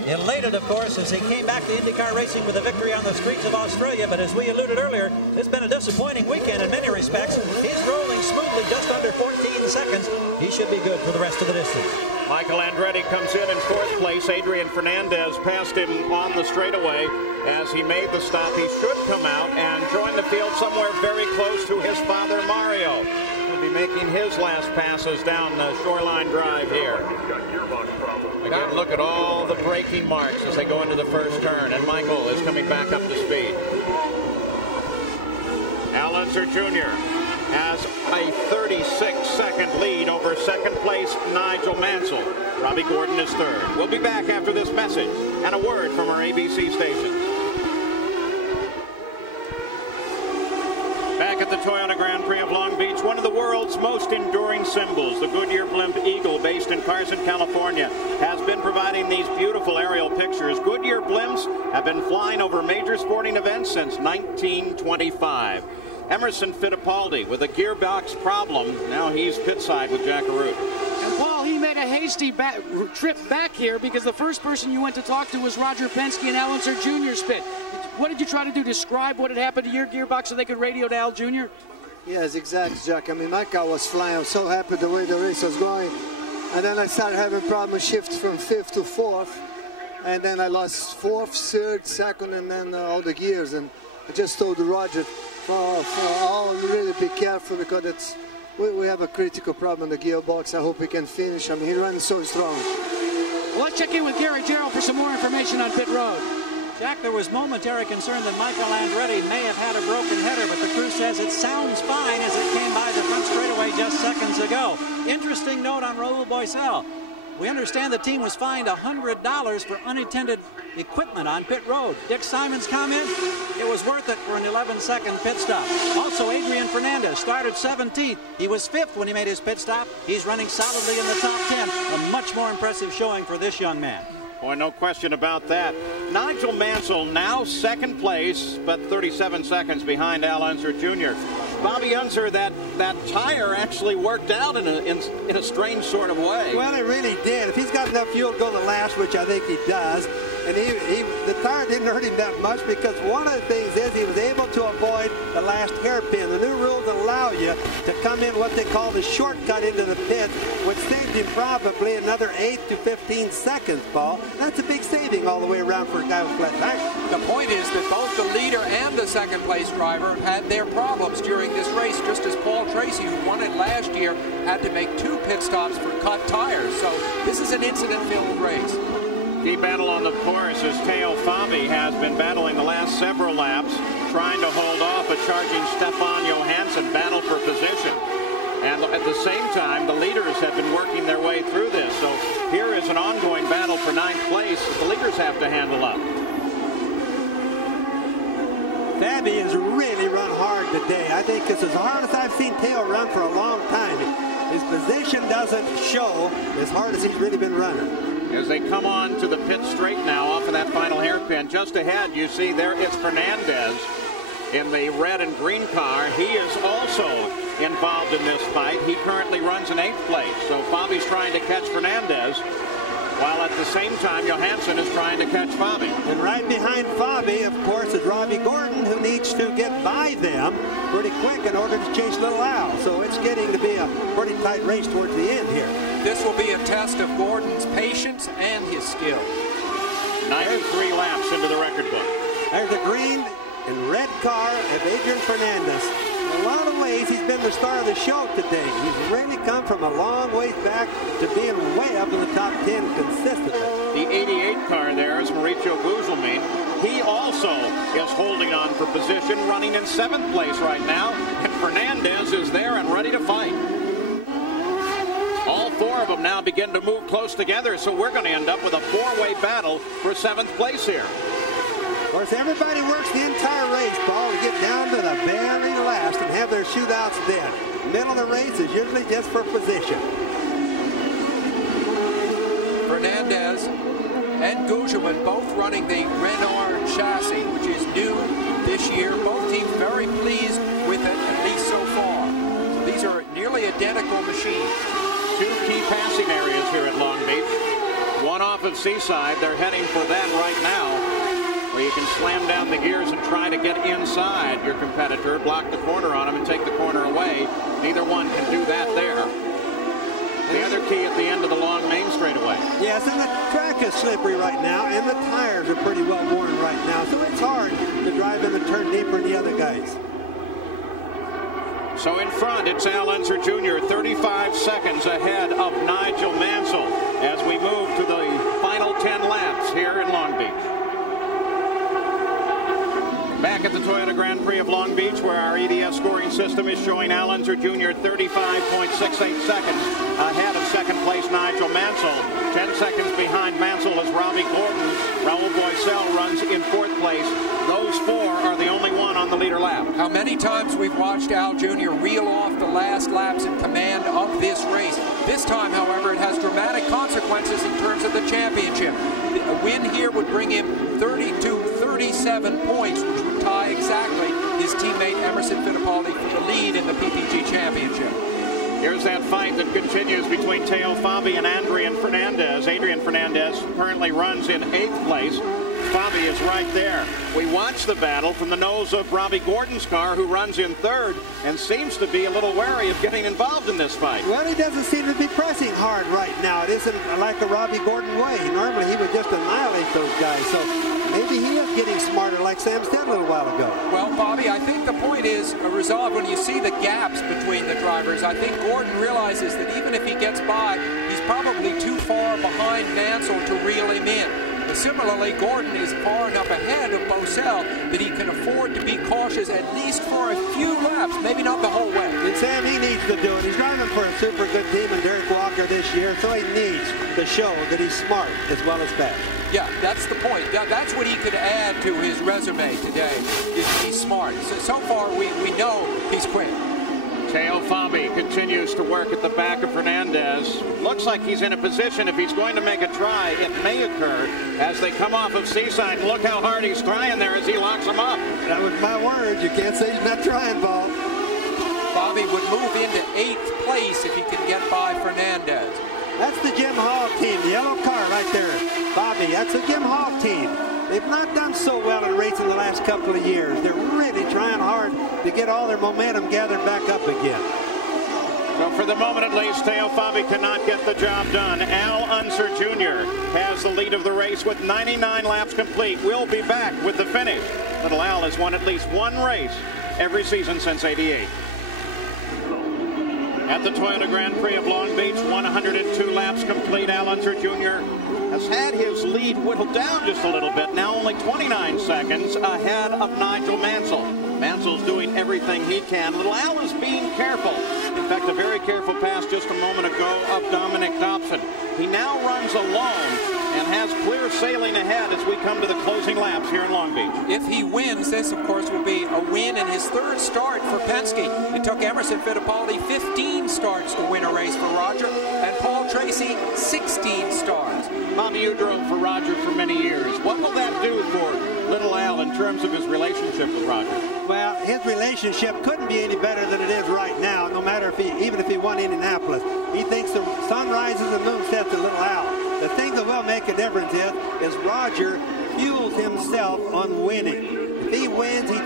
Elated, of course, as he came back to IndyCar racing with a victory on the streets of Australia, but as we alluded earlier, it's been a disappointing weekend in many respects. He's rolling smoothly, just under 14 seconds. He should be good for the rest of the distance. Michael Andretti comes in 4th place. Adrian Fernandez passed him on the straightaway. As he made the stop, he should come out and join the field somewhere very close to his father, Mario. He'll be making his last passes down the Shoreline Drive here. Again, look at all the braking marks as they go into the first turn, and Michael is coming back up to speed. Al Unser Jr. has a 36-second lead over second place Nigel Mansell. Robbie Gordon is third. We'll be back after this message and a word from our ABC stations. Back at the Toyota Grand Prix of Long Beach, one of the world's most enduring symbols, the Goodyear Blimp Eagle, based in Carson, California, has been providing these beautiful aerial pictures. Goodyear blimps have been flying over major sporting events since 1925. Emerson Fittipaldi with a gearbox problem. Now he's pitside with Jack Arute. And Paul, he made a hasty trip back here because the first person you went to talk to was Roger Penske and Al Unser Jr.'s pit. What did you try to do? Describe what had happened to your gearbox so they could radio to Al Jr.? Yes, exactly, Jack. I mean, my car was flying. I was so happy the way the race was going. And then I started having problems shift from 5th to 4th. And then I lost 4th, 3rd, 2nd, and then all the gears. And I just told Roger, really be careful because we have a critical problem in the gearbox. I hope we can finish. I mean, he runs so strong. Well, let's check in with Gary Gerald for some more information on pit road. Jack, there was momentary concern that Michael Andretti may have had a broken header, but the crew says it sounds fine as it came by the front straightaway just seconds ago. Interesting note on Raul Boesel. We understand the team was fined $100 for unintended equipment on pit road. Dick Simon's comment, it was worth it for an 11-second pit stop. Also, Adrian Fernandez started 17th. He was 5th when he made his pit stop. He's running solidly in the top 10. A much more impressive showing for this young man. Boy, no question about that. Nigel Mansell now 2nd place, but 37 seconds behind Al Unser Jr. Bobby Unser, that tire actually worked out in a strange sort of way. Well, it really did. If he's got enough fuel to go the last, which I think he does, and the tire didn't hurt him that much because one of the things is he was able to avoid the last hairpin. The new rules allow you to come in what they call the shortcut into the pit, which saved him probably another 8 to 15 seconds, Paul. That's a big saving all the way around for a guy with flat tires. The point is that both the leader and the second place driver had their problems during this race, just as Paul Tracy, who won it last year, had to make 2 pit stops for cut tires. So this is an incident-filled race. Key battle on the course as Teo Fabi has been battling the last several laps, trying to hold off a charging Stefan Johansson battle for position. And at the same time, the leaders have been working their way through this. So here is an ongoing battle for 9th place. The leaders have to handle up. Fabi has really run hard today. I think it's as hard as I've seen Teo run for a long time. His position doesn't show as hard as he's really been running. As they come on to the pit straight now off of that final hairpin, just ahead you see there is Fernandez in the red and green car. He is also involved in this fight. He currently runs in 8th place. So Fabi's trying to catch Fernandez, while at the same time Johansson is trying to catch Fabi. And right behind Fabi, of course, is Bobby Gordon, who needs to get by them pretty quick in order to chase Little Al. So it's getting to be a pretty tight race towards the end here. This will be a test of Gordon's patience and his skill. 93 laps into the record book. There's a green and red car of Adrian Fernandez. In a lot of ways, he's been the star of the show today. He's really come from a long ways back to being way up in the top 10 consistently. The 88 car there is Mauricio Gugelmin. He also is holding on for position, running in 7th place right now. And Fernandez is there and ready to fight. All 4 of them now begin to move close together, so we're going to end up with a 4-way battle for 7th place here. Of course, everybody works the entire race, Paul, to get down to the very last and have their shootouts then. Middle of the race is usually just for position. Fernandez and Gugelmin both running the Renard chassis, which is new this year. Both teams very pleased with it, at least so far. So these are nearly identical machines. 2 key passing areas here at Long Beach. One off of Seaside. They're heading for that right now, where you can slam down the gears and try to get inside your competitor, block the corner on him, and take the corner away. Neither one can do that there. The other key at the end of the long main straightaway. Yes, and the track is slippery right now, and the tires are pretty well worn right now, so it's hard to drive in the turn deeper than the other guys. So in front, it's Al Unser Jr., 35 seconds ahead of Nigel Mansell as we move to the final 10 laps here in Long Beach. Back at the Toyota Grand Prix of Long Beach, where our EDS scoring system is showing Al Unser Jr. 35.68 seconds ahead of second place Nigel Mansell. 10 seconds behind Mansell is Robbie Gordon. Raul Boisel runs in 4th place. Those 4 are the only one on the leader lap. How many times we've watched Al Jr. reel off the last laps in command of this race. This time, however, it has dramatic consequences in terms of the championship. A win here would bring him 37 points, which would tie exactly his teammate Emerson Fittipaldi for the lead in the PPG Championship. Here's that fight that continues between Teo Fabi and Adrian Fernandez. Adrian Fernandez currently runs in 8th place. Fabi is right there. We watch the battle from the nose of Robbie Gordon's car, who runs in 3rd and seems to be a little wary of getting involved in this fight. Well, he doesn't seem to be pressing hard right now. It isn't like the Robbie Gordon way. Normally, he would just annihilate those guys. So maybe he is getting smarter, like Sam said a little while ago. Well, Bobby, I think the point is resolved when you see the gaps between the drivers. I think Gordon realizes that even if he gets by, he's probably too far behind Mansell to reel him in. But similarly, Gordon is far enough ahead of Boisel that he can afford to be cautious at least for a few laps, maybe not the whole way. And Sam, he needs to do it. He's driving for a super good team in Derek Walker this year, so he needs to show that he's smart as well as fast. Yeah, that's the point. That's what he could add to his resume today, is he's smart. So far, we know he's quick. Teo Fabi continues to work at the back of Fernandez. Looks like he's in a position, if he's going to make a try, it may occur as they come off of Seaside. Look how hard he's trying there as he locks him up. That was my words. You can't say he's not trying, Paul. Fabi would move into 8th place if he could get by Fernandez. That's the Jim Hall team, the yellow car right there. Bobby, that's the Jim Hall team. They've not done so well in racing the last couple of years. They're really trying hard to get all their momentum gathered back up again. Well, for the moment at least, Teo Fabi cannot get the job done. Al Unser Jr. has the lead of the race with 99 laps complete. We'll be back with the finish. Little Al has won at least one race every season since '88. At the Toyota Grand Prix of Long Beach, 102 laps complete. Al Unser Jr. has had his lead whittled down just a little bit. Now only 29 seconds ahead of Nigel Mansell. Mansell's doing everything he can. Little Al is being careful. In fact, a very careful pass just a moment ago of Dominic Dobson. He now runs alone and has clear sailing ahead as we come to the closing laps here in Long Beach. If he wins, this, of course, will be a win in his 3rd start for Penske. It took Emerson Fittipaldi 15 starts to win a race for Roger, and Paul Tracy 16 starts. Bobby, you drove for Roger for many years. What will that do for Little Al in terms of his relationship with Roger? Well, his relationship couldn't be any better than it is right now, no matter even if he won Indianapolis. He thinks the sun rises and moon sets at Little Al. The thing that will make a difference is Roger fuels himself on winning. If he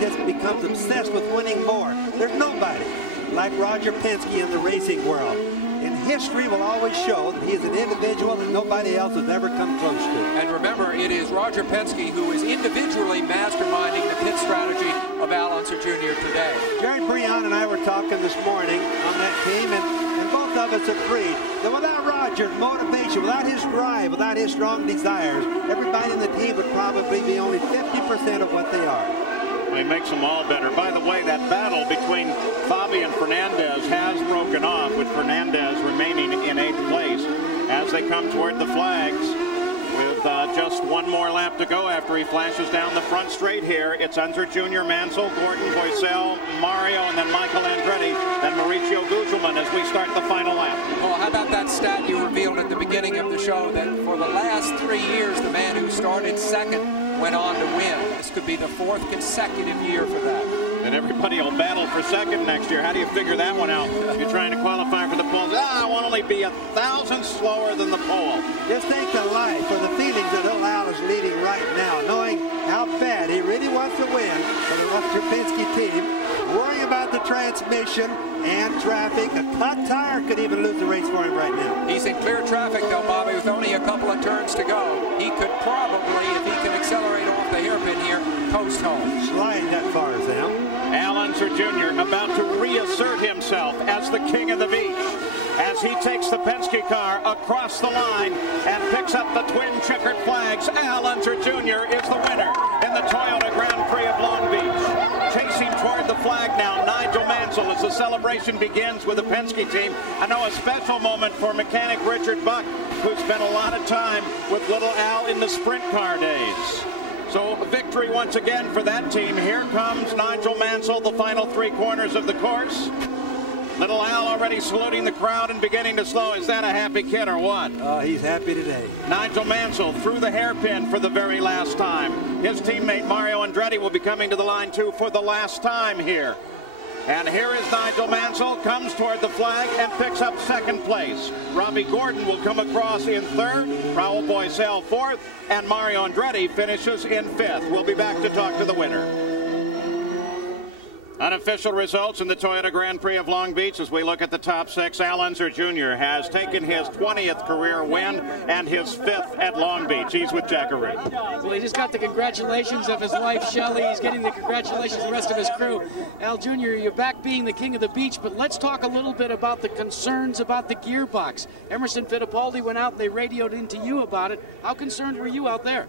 just becomes obsessed with winning more. There's nobody like Roger Penske in the racing world. And history will always show that he is an individual that nobody else has ever come close to. And remember, it is Roger Penske who is individually masterminding the pit strategy of Al Unser Jr. today. Jerry Breon and I were talking this morning on that team, and both of us agreed that without Roger's motivation, without his drive, without his strong desires, everybody in the team would probably be only 50% of what they are. He makes them all better. By the way, that battle between Fabi and Fernandez has broken off, with Fernandez remaining in 8th place as they come toward the flags. With just one more lap to go after he flashes down the front straight here, it's Unser Jr., Mansell, Gordon, Boisel, Mario, and then Michael Andretti, then Mauricio Gugelmin as we start the final lap. Well, how about that stat you revealed at the beginning of the show, that for the last 3 years, the man who started second went on to win. This could be the 4th consecutive year for that. And everybody will battle for second next year. How do you figure that one out? You're trying to qualify for the pole. I want only be 1,000 slower than the pole. Just think the life or the feelings that Earl Al is leading right now, knowing how bad he really wants to win for the Roger Penske team, worrying about the transmission and traffic. A cut tire could even lose the race for him right now. He's in clear traffic, though, Bobby, with only a couple of turns to go. He could probably, if he can accelerate off the hairpin here, coast home. Slide that far, Sam. Al Unser Jr. about to reassert himself as the king of the beach as he takes the Penske car across the line and picks up the twin checkered flags. Al Unser Jr. is the winner in the Toyota Grand Prix of Long Beach. Chasing toward the flag now, Nigel Mansell, as the celebration begins with the Penske team. I know a special moment for mechanic Richard Buck, who spent a lot of time with little Al in the sprint car days. So victory once again for that team. Here comes Nigel Mansell, the final 3 corners of the course. Little Al already saluting the crowd and beginning to slow. Is that a happy kid or what? He's happy today. Nigel Mansell through the hairpin for the very last time. His teammate Mario Andretti will be coming to the line too for the last time here. And here is Nigel Mansell, comes toward the flag and picks up 2nd place. Robbie Gordon will come across in 3rd, Raul Boisel 4th, and Mario Andretti finishes in 5th. We'll be back to talk to the winner. Unofficial results in the Toyota Grand Prix of Long Beach as we look at the top 6. Al Unser Jr. has taken his 20th career win and his 5th at Long Beach. He's with Jackaroo. Well, he just got the congratulations of his wife, Shelley. He's getting the congratulations of the rest of his crew. Al Jr., you're back being the king of the beach, but let's talk a little bit about the concerns about the gearbox. Emerson Fittipaldi went out and they radioed into you about it. How concerned were you out there?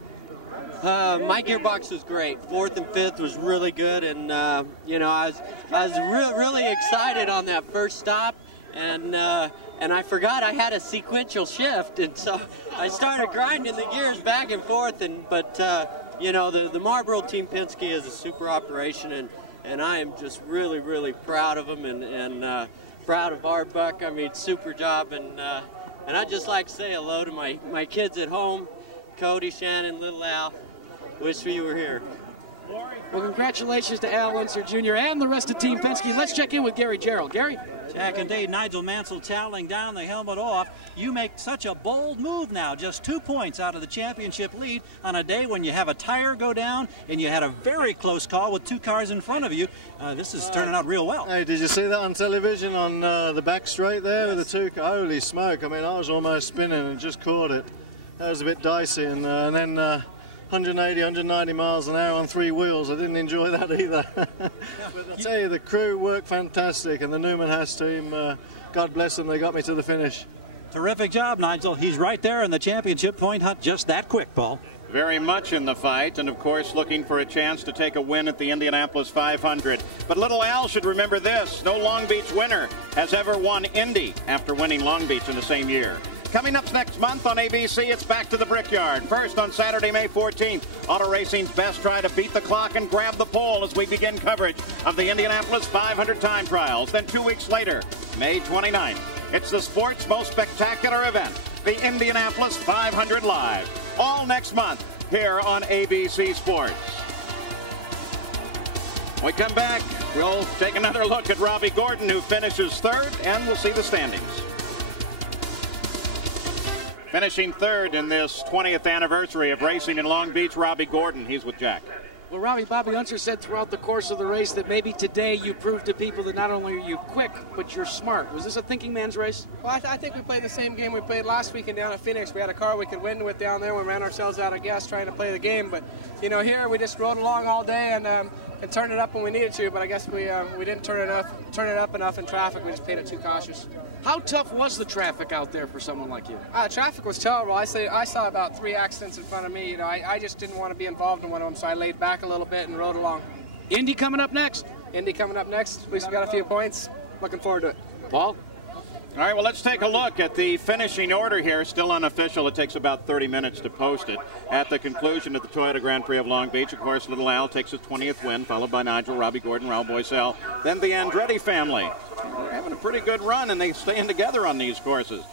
My gearbox was great. 4th and 5th was really good, and you know, I was really excited on that first stop, and I forgot I had a sequential shift, and so I started grinding the gears back and forth. But you know, the Marlboro Team Penske is a super operation, and I am just really proud of them, and proud of Art Buck. I mean, super job, and I'd just like to say hello to my kids at home, Cody, Shannon, little Al. Wish you were here. Well, congratulations to Al Unser Jr. and the rest of Team Penske. Let's check in with Gary Gerald. Gary? Jack, indeed, Nigel Mansell toweling down the helmet off. You make such a bold move now, just 2 points out of the championship lead on a day when you have a tire go down and you had a very close call with 2 cars in front of you. This is turning out real well. Hey, did you see that on television on the back straight there with the 2? Holy smoke, I mean, I was almost spinning and just caught it. That was a bit dicey, and then 180, 190 miles an hour on 3 wheels. I didn't enjoy that either. But I tell you, the crew worked fantastic, and the Newman Haas team, God bless them, they got me to the finish. Terrific job, Nigel. He's right there in the championship point hunt just that quick, Paul. Very much in the fight, and of course looking for a chance to take a win at the Indianapolis 500. But little Al should remember this: no Long Beach winner has ever won Indy after winning Long Beach in the same year. Coming up next month on ABC, it's back to the Brickyard. First on Saturday, May 14th, auto racing's best try to beat the clock and grab the pole as we begin coverage of the Indianapolis 500 time trials. Then 2 weeks later, May 29th, it's the sport's most spectacular event, the Indianapolis 500 Live. All next month here on ABC Sports. When we come back, we'll take another look at Robbie Gordon, who finishes 3rd, and we'll see the standings. Finishing 3rd in this 20th anniversary of racing in Long Beach, Robbie Gordon. He's with Jack. Well, Robbie, Bobby Unser said throughout the course of the race that maybe today you proved to people that not only are you quick, but you're smart. Was this a thinking man's race? Well, I think we played the same game we played last weekend down at Phoenix. We had a car we could win with down there. We ran ourselves out of gas trying to play the game. But, you know, here we just rode along all day and turned it up when we needed to. But I guess we didn't turn it up enough in traffic. We just played it too cautious. How tough was the traffic out there for someone like you? Traffic was terrible. I saw about 3 accidents in front of me. You know, I just didn't want to be involved in one of them, so I laid back a little bit and rode along. Indy coming up next. Indy coming up next. At least we got a few points. Looking forward to it. Paul? All right, well, let's take a look at the finishing order here. Still unofficial. It takes about 30 minutes to post it. At the conclusion of the Toyota Grand Prix of Long Beach, of course, Little Al takes his 20th win, followed by Nigel, Robbie Gordon, Raul Boesel. Then the Andretti family. They're having a pretty good run, and they're staying together on these courses.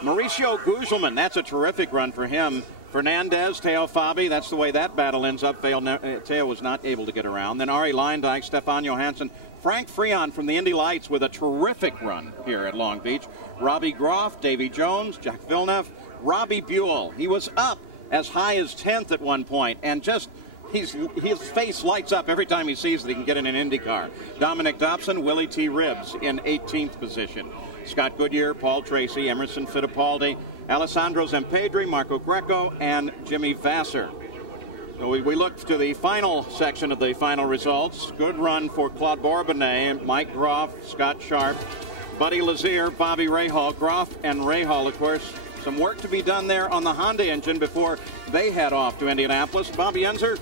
Mauricio Gugelmin, that's a terrific run for him. Fernandez, Teo Fabi, that's the way that battle ends up. Teo was not able to get around. Then Ari Leindijk, Stefan Johansson, Frank Freon from the Indy Lights with a terrific run here at Long Beach. Robbie Groff, Davy Jones, Jack Villeneuve, Robbie Buell. He was up as high as 10th at one point, and just his face lights up every time he sees that he can get in an IndyCar. Dominic Dobson, Willie T. Ribbs in 18th position. Scott Goodyear, Paul Tracy, Emerson Fittipaldi, Alessandro Zampedri, Marco Greco, and Jimmy Vasser. So we look to the final section of the final results. Good run for Claude Bourbonnais, Mike Groff, Scott Sharp, Buddy Lazier, Bobby Rahal. Groff and Rahal, of course, some work to be done there on the Honda engine before they head off to Indianapolis. Bobby Unser,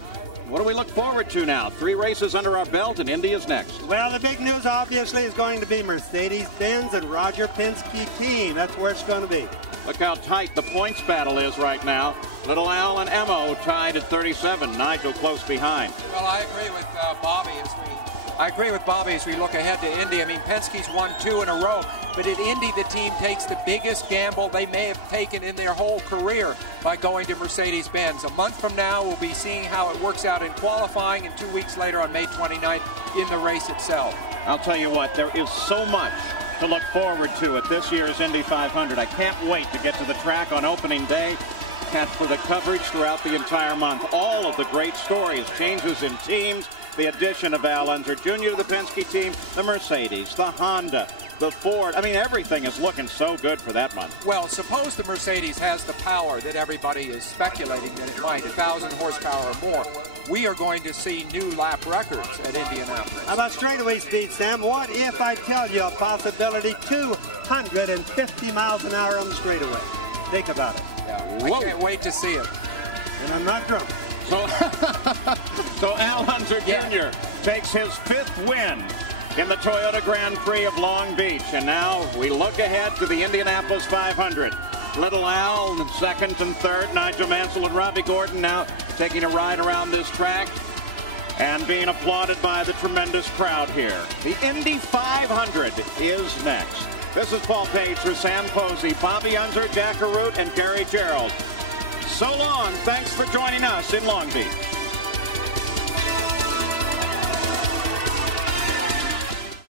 what do we look forward to now? 3 races under our belt, and Indy is next. Well, the big news obviously is going to be Mercedes-Benz and Roger Penske team. That's where it's going to be. Look how tight the points battle is right now. Little Al and Emo tied at 37. Nigel close behind. Well, I agree with Bobby as we look ahead to Indy. I mean, Penske's won 2 in a row, but at Indy, the team takes the biggest gamble they may have taken in their whole career by going to Mercedes-Benz. A month from now, we'll be seeing how it works out in qualifying, and 2 weeks later on May 29th in the race itself. I'll tell you what, there is so much to look forward to at this year's Indy 500. I can't wait to get to the track on opening day and for the coverage throughout the entire month. All of the great stories, changes in teams, the addition of Al Unser Jr. to the Penske team, the Mercedes, the Honda, the Ford. I mean, everything is looking so good for that month. Well, suppose the Mercedes has the power that everybody is speculating that it might, 1,000 horsepower or more. We are going to see new lap records at Indianapolis. How about straightaway speed, Sam? What if I tell you a possibility 250 miles an hour on the straightaway? Think about it. Yeah, I can't wait to see it. And I'm not drunk. So Al Unser Jr. takes his 5th win in the Toyota Grand Prix of Long Beach. And now we look ahead to the Indianapolis 500. Little Al in 2nd and 3rd. Nigel Mansell and Robbie Gordon now taking a ride around this track and being applauded by the tremendous crowd here. The Indy 500 is next. This is Paul Page for Sam Posey, Bobby Unser, Jack Arute, and Gary Gerald. So long. Thanks for joining us in Long Beach.